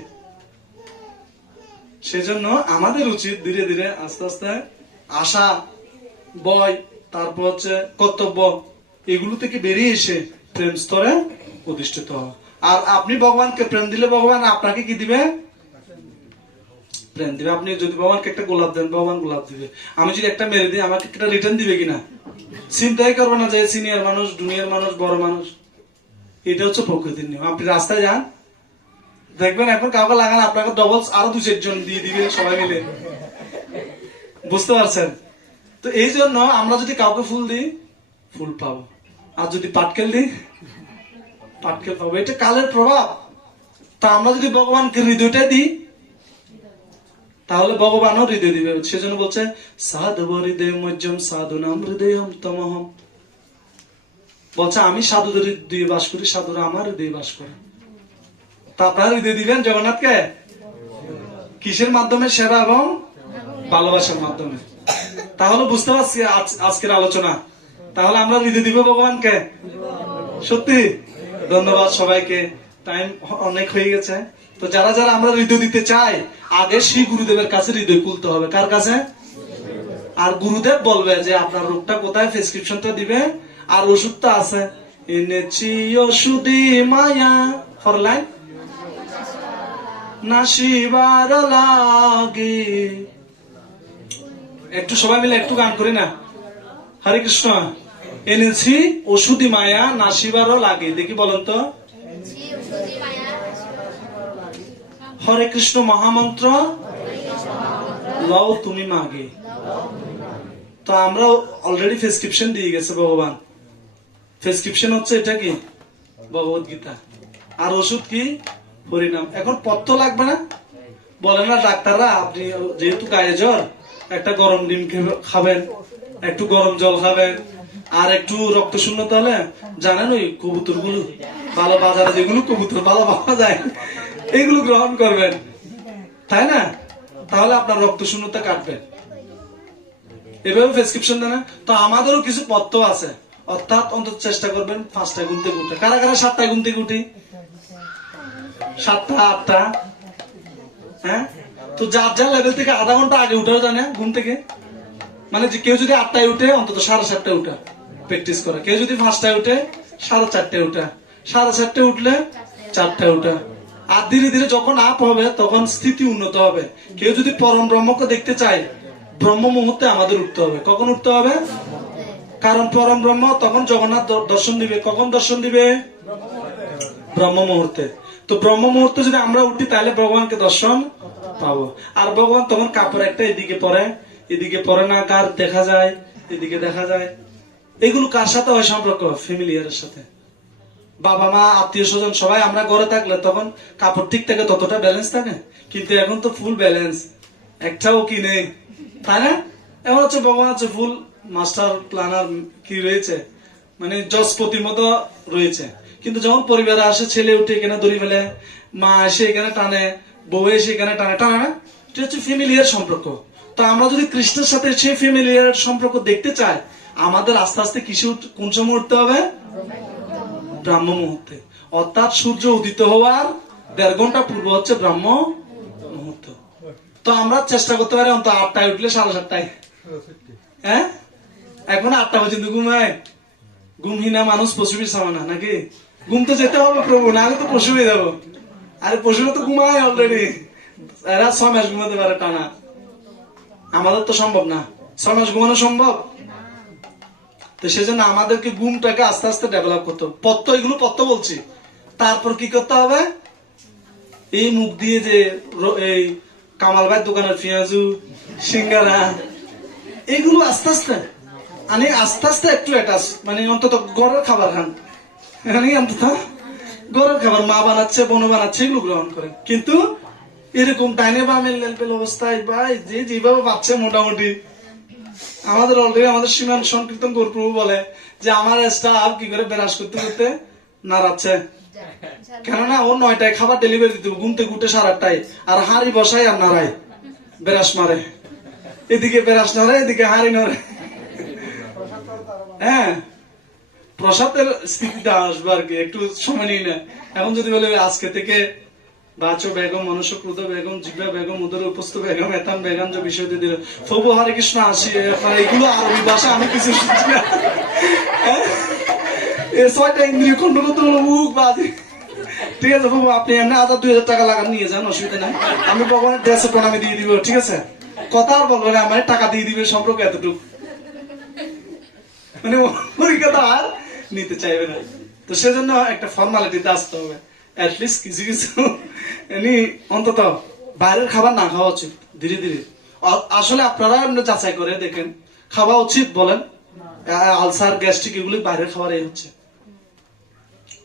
সেজন্য আমাদের উচিত ধীরে ধীরে আস্তে আস্তে আশা, ভয়, তারপর হচ্ছে কর্তব্য, এগুলো থেকে বেরিয়ে এসে প্রেম স্তরে অধিষ্ঠিত হওয়া। আর আপনি ভগবানকে প্রেম দিলে ভগবান আপনাকে কি দিবে, প্রেম দিবে। আপনি যদি ভগবানকে একটা গোলাপ দেন, ভগবান গোলাপ দিবে। আমি যদি একটা মেরে দিই, আমাকে একটা রিটার্ন দিবে কিনা চিন্তাই করবো না, যে সিনিয়র মানুষ, জুনিয়র মানুষ, বড় মানুষ। এটা হচ্ছে প্রকৃতির নিয়ম। আপনি রাস্তায় যান, দেখবেন এখন কাউকে লাগান, আপনাকে ডবলস আরো 2-4 জন দিয়ে দিবে সবাই মিলে, বুঝতে পারছেন? তো এই জন্য আমরা যদি কাউকে ফুল দিই, ফুল পাবো, আর যদি পাটকেল দিই, পাটকেল পাবো। এটা কালের প্রভাব। তা আমরা যদি ভগবানকে হৃদয়টা দিই, তাহলে ভগবানও হৃদয় দিবে। সেজন্য বলছে সাধু হৃদয় মজ্জম সাধু নাম হৃদয়ম তমহম, বলছে আমি সাধুদের হৃদয়ে বাস করি, সাধুরা আমার হৃদয়ে বাস করে। তা আপনারা হৃদয় দিবেন জগন্নাথকে কিসের মাধ্যমে? সেবা এবং ভালোবাসার মাধ্যমে। তাহলে বুঝতে পারছি আজকের আলোচনা, তাহলে আমরা হৃদয় দিব ভগবানকে। সত্যি ধন্যবাদ সবাইকে। টাইম অনেক হয়ে গেছে। তো যারা যারা আমরা হৃদয় দিতে চাই, আগে সেই গুরুদেবের কাছে হৃদয় খুলতে হবে। কার কাছে? আর গুরুদেব বলবে যে আপনার রোগটা কোথায়, প্রেসক্রিপশনটা দিবে, আর ওষুধটা আছে। এনেছি ওষুধি মায়া ফরলাইন নাসিবার লাগি। একটু সবাই মিলে একটু গান করি না, হরে কৃষ্ণ। এনেছি ওষুধি মায়া নাসিবারও লাগে, দেখি বলেন তো। হরে কৃষ্ণ মহামন্ত্র লও তুমি মাগে। তো আমরা অলরেডি প্রেসক্রিপশন দিয়ে গেছে ভগবান। প্রেসক্রিপশন হচ্ছে এটা কি? ভগবত গীতা। আর ওষুধ কি? হরিনাম। এখন পথ্য লাগবে না? বলে না ডাক্তাররা, আপনি যেহেতু গায়ে জ্বর, একটা গরম ডিম খাবেন, একটু গরম জল খাবেন, আর একটু রক্ত শূন্যতা হলে জানেন ওই কবুতর গুলো ভালো, বাজারে যেগুলো কবুতর ভালো পাওয়া যায়, এগুলো গ্রহণ করবেন, তাই না? তাহলে আপনার রক্ত শূন্যতা কাটবে। এভাবে প্রেসক্রিপশন দেয় না? তো আমাদেরও কিছু পথ্য আছে, অর্থাৎ অন্তত চেষ্টা করবেন 5টায় ঘুম থেকে উঠে। কারা কারা 7টায় ঘুম থেকে উঠি? 7টা 8টা? হ্যাঁ, তো যার যার লেভেল থেকে আধা ঘন্টা আগে উঠাও জানে ঘুম থেকে। মানে যে কেউ যদি 8টায় উঠে অন্তত 7:30টায় উঠা প্র্যাকটিস করে। কেউ যদি 5টায় উঠে 4:30টায় উঠা, 4:30টায় উঠলে 4টায় উঠা। আর ধীরে ধীরে যখন আপ হবে তখন স্থিতি উন্নত হবে। কেউ যদি পরম ব্রহ্মকে দেখতে চায়, ব্রহ্ম মুহূর্তে আমাদের উঠতে হবে। কখন উঠতে হবে? কারণ পরম ব্রহ্ম তখন জগন্নাথ দর্শন দিবে। কখন দর্শন দিবে? ব্রহ্ম মুহূর্তে। তো ব্রহ্ম মুহূর্তে যদি আমরা উঠি তাহলে ভগবানকে দর্শন পাবো। আর ভগবান তখন কাপড় একটা এদিকে পরে, এদিকে পরে না, কার দেখা যায়, এদিকে দেখা যায়। এগুলো কার সাথে হয় সম্পর্ক? ফ্যামিলিয়ারের সাথে। বাবা মা আত্মীয় স্বজন সবাই আমরা ঘরে থাকলে তখন কাপড় ঠিক থাকে, ততটা ব্যালেন্স থাকে। কিন্তু এখন তো ফুল ব্যালেন্স, একটাও কি নেই, তাই না? এমন হচ্ছে ভগবান হচ্ছে ফুল মাস্টার প্ল্যানার কি রয়েছে, মানে জজপতির মতো রয়েছে। কিন্তু যখন পরিবারে আসে, ছেলে উঠে এখানে দড়ি ফেলে, মা এসে এখানে টানে, বউ এসে এখানে টানে, টানে না? এটা হচ্ছে ফ্যামিলিয়ার সম্পর্ক। তো আমরা যদি কৃষ্ণের সাথে সেই ফ্যামিলিয়ার সম্পর্ক দেখতে চাই, আমাদের আস্তে আস্তে কিসে কোন সময় উঠতে হবে? ব্রাহ্ম মুহূর্তে। অর্থাৎ সূর্য উদিত হওয়ার 1.5 ঘন্টা পূর্ব হচ্ছে ব্রাহ্ম মুহূর্ত। তো আমরা চেষ্টা করতে পারি অন্তত 8টায় উঠলে 7:30টায়। হ্যাঁ, এখন 8টা পর্যন্ত ঘুমায়। ঘুমহীনা মানুষ পশুবির সামানা নাকি? ঘুম তো যেতে হবে প্রভু, নাহলে তো পশু হয়ে যাবো। আরে পশুরা তো ঘুমায় অলরেডি, এরা 6 মাস ঘুমাতে পারে টানা। আমাদের তো সম্ভব না, 6 মাস ঘুমানো সম্ভব? তো সেজন্য আমাদেরকে ঘুমটাকে আস্তে আস্তে ডেভেলপ করতে হবে। পত্ত, এগুলো পত্ত বলছি। তারপর কি করতে হবে? এই মুখ দিয়ে যে এই কামাল ভাই দোকানের পেঁয়াজু, সিঙ্গারা, এগুলো আস্তে আস্তে আস্তে আস্তে একটু অ্যাটাচ, মানে অন্তত ঘরের খাবার খান, অন্তত ঘরের খাবার মা বানাচ্ছে, বোন বানাচ্ছে, এগুলো গ্রহণ করেন। কিন্তু এরকম টাইনে বা মেল অবস্থায় ভাই যে যেভাবে পাচ্ছে, মোটামুটি আমাদের অলরেডি আমাদের সীমান সংকীর্তন প্রভু বলে যে আমার স্টাফ কি করে বেরাস করতে করতে নাড়াচ্ছে। কেননা ও 9টায় খাবার ডেলিভারি দিতে, ঘুম থেকে উঠে 8:30টায়, আর হাড়ি বসাই আর নাড়ায়, বেরাস মারে, এদিকে বেরাস নড়ে, এদিকে হাড়ি নড়ে। হ্যাঁ, প্রসাদের স্থিতিতে আসবো আর কি, একটু সময় নিয়ে নেয়। এখন যদি বলে আজকে থেকে বাচো বেগম, মনুষ্য ক্রুধ বেগম, জিব্বা বেগম, উদর উপস্থ বেগম, এতান বেগম যে বিষয় দিল ফবু হরে কৃষ্ণ আসি, আপনার এগুলো আরবি ভাষা, আমি কিছু শুনছি না। এই 6টা ইন্দ্রিয় খন্ড করতে হলো মুখ বাজে। ঠিক আছে বাবু, আপনি এমনি 1000-2000 টাকা লাগান, নিয়ে যান, অসুবিধা নাই। আমি ভগবানের ড্রেসে প্রণামী দিয়ে দিব, ঠিক আছে? কথা আর বলবো না, আমার টাকা দিয়ে দিবে, সম্পর্ক এতটুকু, মানে ওই কথা আর নিতে চাইবে না। তো সেজন্য একটা ফর্মালিটিতে আসতে হবে, অ্যাটলিস্ট কিছু কিছু অন্তত বাইরের খাবার না খাওয়া উচিত ধীরে ধীরে। আসলে আপনারা যাচাই করে দেখেন, খাওয়া উচিত বলেন? আলসার, গ্যাস্ট্রিক, এগুলি বাইরের খাবার এই হচ্ছে।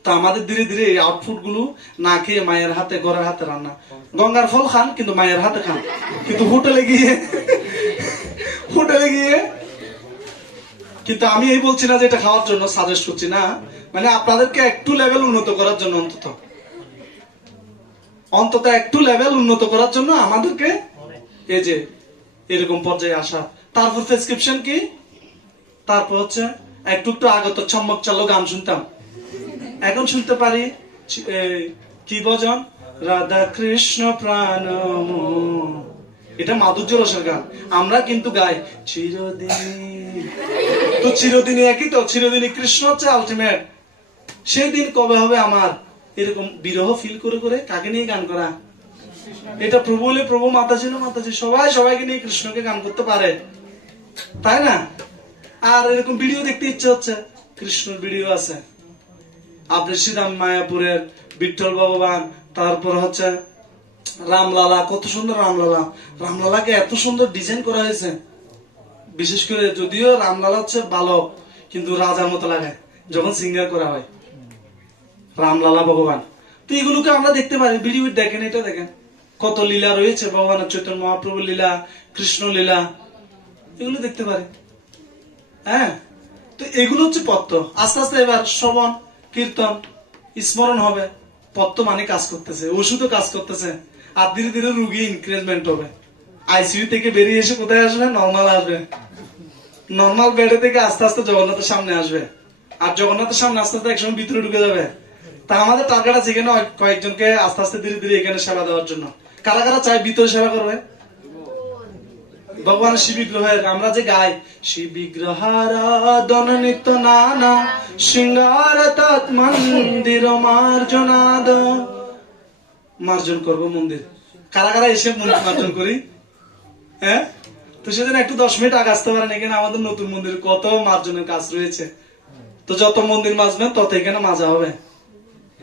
তো আমাদের ধীরে ধীরে এই আউটপুট গুলো না খেয়ে মায়ের হাতে, ঘরের হাতে রান্না, গঙ্গার ফল খান কিন্তু মায়ের হাতে খান। কিন্তু হোটেলে গিয়ে কিন্তু আমি এই বলছি না যে এটা খাওয়ার জন্য সাজেস্ট করছি না, মানে আপনাদেরকে একটু লেভেল উন্নত করার জন্য, অন্তত একটু লেভেল উন্নত করার জন্য আমাদেরকে এই যে এরকম পর্যায়ে আসা। তারপর প্রেসক্রিপশন কি? তারপর হচ্ছে একটু একটু আগে তো চম্মক চালো গান শুনতাম, এখন শুনতে পারি কি ভজন? রাধা কৃষ্ণ প্রাণ মোহ। এটা মাধুর্য রসের গান। আমরা কিন্তু গাই চিরদিনই। তো চিরদিনই একই তো, চিরদিনই কৃষ্ণ হচ্ছে আলটিমেট। সেই দিন কবে হবে আমার? এরকম বিরহ ফিল করে করে কাকে নিয়ে গান করা? এটা প্রভু হলে প্রভু, মাতাজি না মাতাজি, সবাই সবাইকে নিয়ে কৃষ্ণকে গান করতে পারে, তাই না? আর এরকম ভিডিও দেখতে ইচ্ছে হচ্ছে, কৃষ্ণর ভিডিও আছে, আপনার শ্রীরাম মায়াপুরের বিঠল ভগবান, তারপর হচ্ছে রামলালা, কত সুন্দর রামলালা। রামলালাকে এত সুন্দর ডিজাইন করা হয়েছে, বিশেষ করে যদিও রামলালা হচ্ছে বালক, কিন্তু রাজার মতো লাগে যখন সিঙ্গার করা হয় রামলালা ভগবান। তো এগুলোকে আমরা দেখতে পারি, ভিডিও দেখেন, এটা দেখেন কত লীলা রয়েছে ভগবানের, চৈতন্য মহাপ্রভুর লীলা, কৃষ্ণ লীলা, এগুলো দেখতে পারি। হ্যাঁ, তো এগুলো হচ্ছে পত্ত। আস্তে আস্তে এবার শ্রবণ কীর্তন স্মরণ হবে। পত্ত মানে কাজ করতেছে, ওষুধও কাজ করতেছে, আর ধীরে ধীরে রুগী ইনক্রিজমেন্ট হবে। আইসিইউ থেকে বেরিয়ে এসে কোথায় আসবে? নর্মাল আসবে। নর্মাল বেডে থেকে আস্তে আস্তে জগন্নাথের সামনে আসবে, আর জগন্নাথের সামনে আস্তে আস্তে একসময় ভিতরে ঢুকে যাবে। তা আমাদের টার্গেট আছে এখানে কয়েকজনকে আস্তে আস্তে ধীরে ধীরে এখানে সেবা দেওয়ার জন্য। কারা কারা চায় ভিতরে সেবা করবে? ভগবান শিব বিগ্রহের আমরা যে গাই, শিব বিগ্রহারাধন নিত্য নানা সিঙ্গার তৎ মন্দির মার্জনাদ। মার্জন করবো মন্দির। কারা কারা এসে মন্দির মার্জন করি? হ্যাঁ, তো সেদিন একটু 10 মিনিট আগে আসতে পারেন। এখানে আমাদের নতুন মন্দির কত মার্জনের কাজ রয়েছে। তো যত মন্দির মাজবেন তত এখানে মাজা হবে।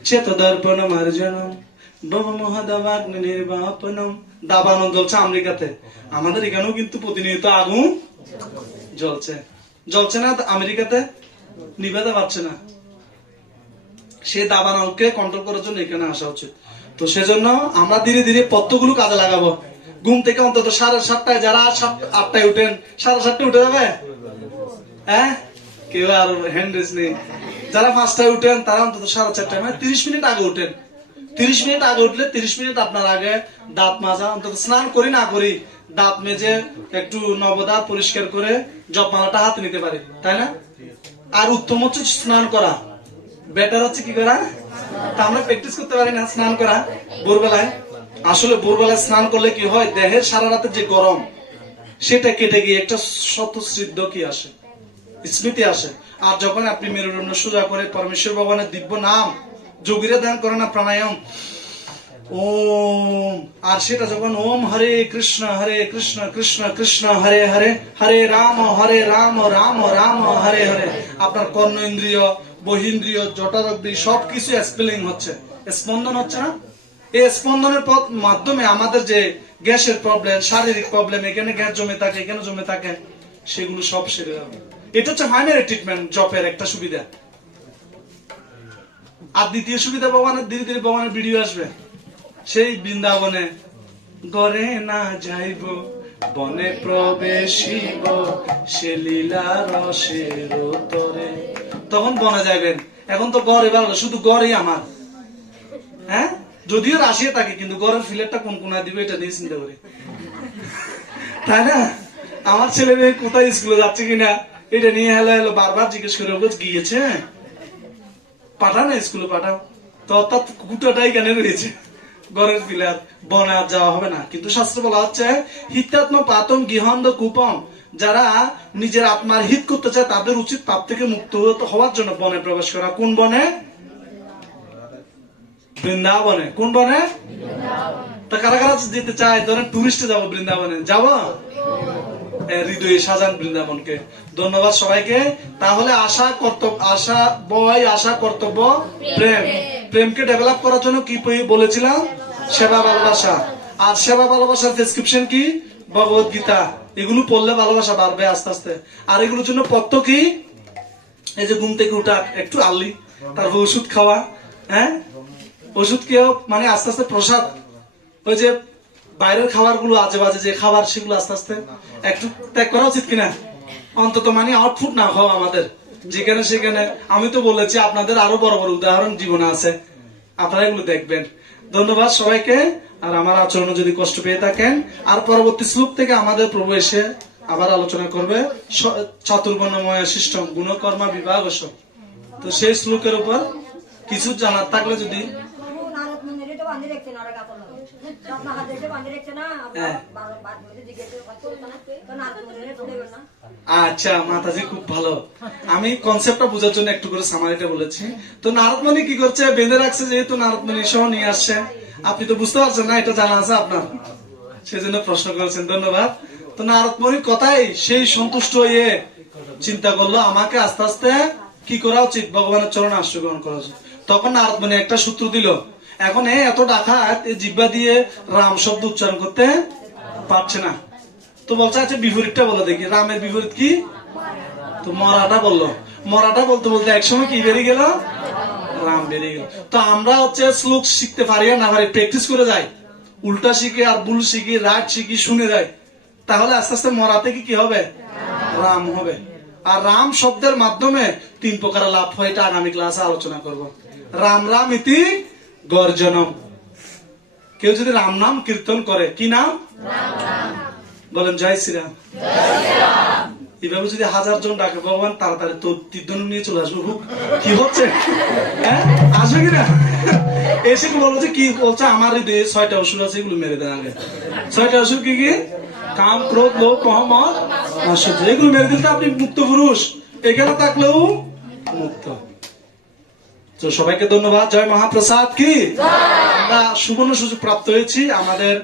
চেত দর্পণ মার্জনম ভব মহাদাবাগ্নি নির্বাপনম। দাবানন জ্বলছে আমেরিকাতে, আমাদের এখানেও কিন্তু প্রতিনিয়ত আগুন জ্বলছে। জ্বলছে না আমেরিকাতে? নিভাতে পারছে না। সেই দাবানলকে কন্ট্রোল করার জন্য এখানে আসা উচিত। তো সেজন্য আমরা ধীরে ধীরে পত্তগুলো কাজে লাগাবো। ঘুম থেকে অন্তত 7:30টায়, যারা 8টায় উঠেন 7:30টায় উঠে যাবে। হ্যাঁ, কেউ আর হ্যান্ড রেস নেই। যারা 5টায় উঠেন তারা অন্তত 4:30টায়, মানে 30 মিনিট আগে উঠেন। 30 মিনিট আগে উঠলে 30 মিনিট আপনার আগে দাঁত মাজা, অন্তত স্নান করি না করি দাঁত মেজে একটু নবদাঁত পরিষ্কার করে জপমালাটা হাতে নিতে পারি, তাই না? আর উত্তম হচ্ছে স্নান করা, বেটার হচ্ছে কি করা? তা আমরা প্র্যাকটিস করতে পারি না স্নান করা ভোরবেলায়। আসলে ভোরবেলায় স্নান করলে কি হয়, দেহের সারা রাতের যে গরম সেটা কেটে গিয়ে একটা স্বতঃসিদ্ধ কি আসে, স্মৃতি আসে। আর যখন আপনি মেরুদণ্ড সোজা করে পরমেশ্বর ভগবানের দিব্য নাম, যোগীরা ধ্যান করে না প্রাণায়াম, ওম, আর সেটা যখন ওম হরে কৃষ্ণ কৃষ্ণ কৃষ্ণ হরে হরে, হরে রাম রাম রাম হরে হরে, আপনার কর্ণ ইন্দ্রিয়, বহিন্দ্রিয়, জঠরাগ্নি সবকিছু স্পেলিং হচ্ছে, স্পন্দন হচ্ছে না? এই স্পন্দনের মাধ্যমে আমাদের যে গ্যাসের প্রবলেম, শারীরিক প্রবলেম, এখানে গ্যাস জমে থাকে, এখানে জমে থাকে, সেগুলো সব সেরে যাবে। এটা হচ্ছে ফাইনাল ট্রিটমেন্ট, জপের একটা সুবিধা। আর দ্বিতীয় সুবিধা, ভগবানের ধীরে ধীরে ভগবানের ভিডিও আসবে। সেই বৃন্দাবনে গড়ে না যাইব, বনে প্রবেশিব, সে লীলা রসের তরে। তখন বনে যাইবেন। এখন তো গড়, এবার শুধু গড়ই আমার। হ্যাঁ, যদিও রাশিয়া থাকে, কিন্তু গড়ের ফিলেটটা কোন কোনায় দিবে এটা নিয়ে চিন্তা করি, তাই না? আমার ছেলে মেয়ে কোথায় স্কুলে যাচ্ছে কিনা এটা নিয়ে হেলো বারবার জিজ্ঞেস করে, গিয়েছে, পাঠা না স্কুলে পাঠাও। তো অর্থাৎ কুটাটাই কেন রয়েছে গড়ের ফিলার, বনে আর যাওয়া হবে না। কিন্তু শাস্ত্র বলা হচ্ছে হিতাত্ম পাতম গৃহন্দ কুপম, যারা নিজের আত্মার হিত করতে চায় তাদের উচিত পাপ থেকে মুক্ত হওয়ার জন্য বনে প্রবেশ করা। কোন বনে? বৃন্দাবনে। কোন বনে? তা কারা কারা যেতে চায়? ধরেন টুরিস্টে যাবো বৃন্দাবনে, যাবো? হৃদয়ে সাজান বৃন্দাবনকে। ধন্যবাদ সবাইকে। তাহলে আশা কর্তব্য, আশা বয়, আশা কর্তব্য প্রেম। প্রেমকে ডেভেলপ করার জন্য কি বলেছিলাম? সেবা ভালোবাসা। আর সেবা ভালোবাসার প্রেসক্রিপশন কি? ভগবত গীতা। এগুলো পড়লে ভালোবাসা বাড়বে আস্তে আস্তে। আর এগুলোর জন্য পত্র কি? এই যে ঘুম থেকে উঠা একটু আর্লি, তারপর ওষুধ খাওয়া। হ্যাঁ, ওষুধ খেয়েও মানে আস্তে আস্তে প্রসাদ, ওই যে বাইরের খাবার গুলো আজে বাজে যে খাবার, সেগুলো আস্তে আস্তে একটু ত্যাগ করা উচিত কিনা? অন্তত মানে আউটপুট না খাওয়া আমাদের যেখানে সেখানে। আমি তো বলেছি আপনাদের আরো বড় বড় উদাহরণ জীবনে আছে, আপনারা এগুলো দেখবেন। ধন্যবাদ সবাইকে। আর আমার আচরণ যদি কষ্ট পেয়ে থাকেন, আর পরবর্তী শ্লোক থেকে আমাদের প্রভু এসে আবার আলোচনা করবে চাতুর্বর্ণময় সিস্টেম গুণকর্মা বিভাগ। তো সেই শ্লোকের উপর কিছু জানার থাকলে যদি বান্ধি রেখছে না ওরা গাছল আপনার হাতে এসে বান্ধি রেখছে না আপনার বার করে জিজ্ঞেস করতে না তো না মনে চলে গেল না। আচ্ছা মাতাজি খুব ভালো, আমি কনসেপ্টটা বোঝার জন্য একটু করে সামারিটা বলেছি। তো নারদমণি কি করছে, বেঁধে রাখছে, যেহেতু নারদমণি সহ নিয়ে আসছে, আপনি তো বুঝতে পারছেন না, এটা জানা আছে আপনার, সেজন্য প্রশ্ন করেছেন, ধন্যবাদ। তো নারদমণির কথাই সেই সন্তুষ্ট হয়ে চিন্তা করলো আমাকে আস্তে আস্তে কি করা উচিত, ভগবানের চরণে আশ্রয় গ্রহণ করা উচিত। তখন নারদমণি একটা সূত্র দিল, এখন এত ডাকাত জিহ্বা দিয়ে রাম শব্দ উচ্চারণ করতে পারছে না, তো বলছে আচ্ছা বিপরীতটা বলে দেখি, রামের বিপরীত কি, তো মরাটা বললো, মরাটা বলতে বলতে একসময় কি বেরিয়ে গেল, রাম বেরিয়ে গেল। তো আমরা হচ্ছে শ্লোক শিখতে পারি না পারি, প্র্যাকটিস করে যাই, উল্টা শিখি আর ভুল শিখি, রাগ শিখি, শুনে যাই, তাহলে আস্তে আস্তে মরাতে কি হবে, রাম হবে। আর রাম শব্দের মাধ্যমে 3 প্রকার লাভ হয়, এটা আগামী ক্লাসে আলোচনা করব। রাম রাম ইতি গর্জনম, কেউ যদি রাম নাম কীর্তন করে, কি নাম, বলেন জয় শ্রীরাম। এভাবে যদি 1000 জন ডাকে ভগবান, তাড়াতাড়ি তো তীর্ধনুক নিয়ে চলে আসবে, কি হচ্ছে, হ্যাঁ আসবে কিনা, এসে বলবো যে কি বলছে, আমার হৃদয়ে 6টা অসুর আছে, এগুলো মেরে দেন আগে। 6টা অসুর কি কি, কাম ক্রোধ লোভ মোহ মদ মাৎসর্য, এগুলো মেরে দিলে আপনি মুক্ত পুরুষ, এখানে থাকলেও মুক্ত। তো সবাইকে ধন্যবাদ, জয় মহাপ্রসাদ কি। আমরা সুবর্ণ সুযোগ প্রাপ্ত হয়েছি, আমাদের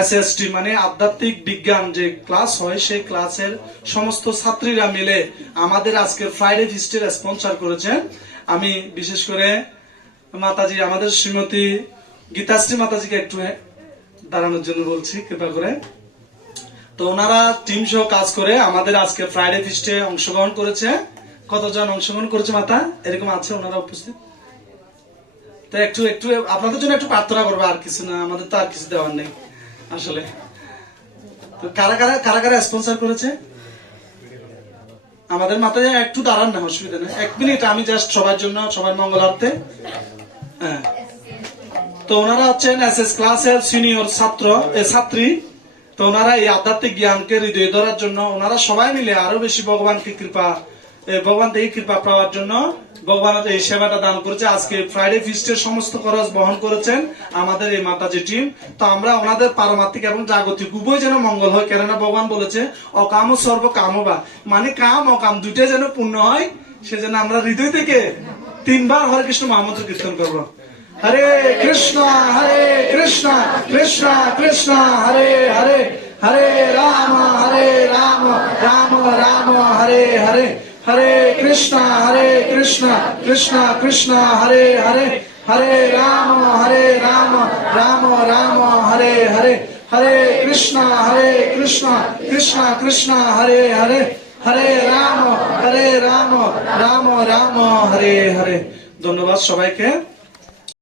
এসএসটি মানে আধ্যাত্মিক বিজ্ঞান যে ক্লাস হয়, সেই ক্লাসের সমস্ত ছাত্রীরা মিলে আমাদের আজকে ফ্রাইডে ফিস্টের স্পন্সর করেছেন। আমি বিশেষ করে মাতাজি, আমাদের শ্রীমতী গীতাশ্রী মাতাজিকে একটু দাঁড়ানোর জন্য বলছি, কৃপা করে। তো ওনারা টিম সহ কাজ করে আমাদের আজকে ফ্রাইডে ফিস্টে অংশগ্রহণ করেছে। কতজন অংশগ্রহণ করেছে মাতা, এরকম আছে ওনারা উপস্থিত? তো একটু একটু আপনাদের জন্য একটু প্রার্থনা করবো, আর কিছু না, আমাদের তো আর কিছু দেওয়ার নেই আসলে। তো কারা কারা কারা কারা স্পন্সর করেছে আমাদের মাথায়, একটু দাঁড়ান না, অসুবিধা নেই, 1 মিনিট, আমি জাস্ট সবার জন্য, সবার মঙ্গলার্থে। হ্যাঁ, তো ওনারা হচ্ছেন এসএস ক্লাসের সিনিয়র ছাত্রী। তো ওনারা এই আধ্যাত্মিক জ্ঞানকে হৃদয়ে ধরার জন্য ওনারা সবাই মিলে আরো বেশি ভগবানকে কৃপা, ভগবান থেকে কৃপা পাওয়ার জন্য ভগবানের এই সেবাটা দান করেছে। আজকে ফ্রাইডে ফিস্টের সমস্ত খরচ বহন করেছেন আমাদের এই মাতাজি টিম। তো আমরা ওনাদের পারমাত্মিক এবং জাগতিক উভয় যেন মঙ্গল হয়, কেননা ভগবান বলেছে অকাম সর্ব কামবা, মানে কাম অকাম দুইটাই যেন পূর্ণ হয়, সেজন্য আমরা হৃদয় থেকে 3 বার হরে কৃষ্ণ মহামন্ত্র কীর্তন করবো। হরে কৃষ্ণ কৃষ্ণ কৃষ্ণ হরে হরে, হরে রাম রাম রাম হরে হরে, হরে কৃষ্ণ কৃষ্ণ কৃষ্ণ হরে হরে, হরে রাম রাম রাম হরে হরে, হরে কৃষ্ণ কৃষ্ণ কৃষ্ণ হরে হরে, হরে রাম রাম রাম হরে হরে। ধন্যবাদ সবাইকে।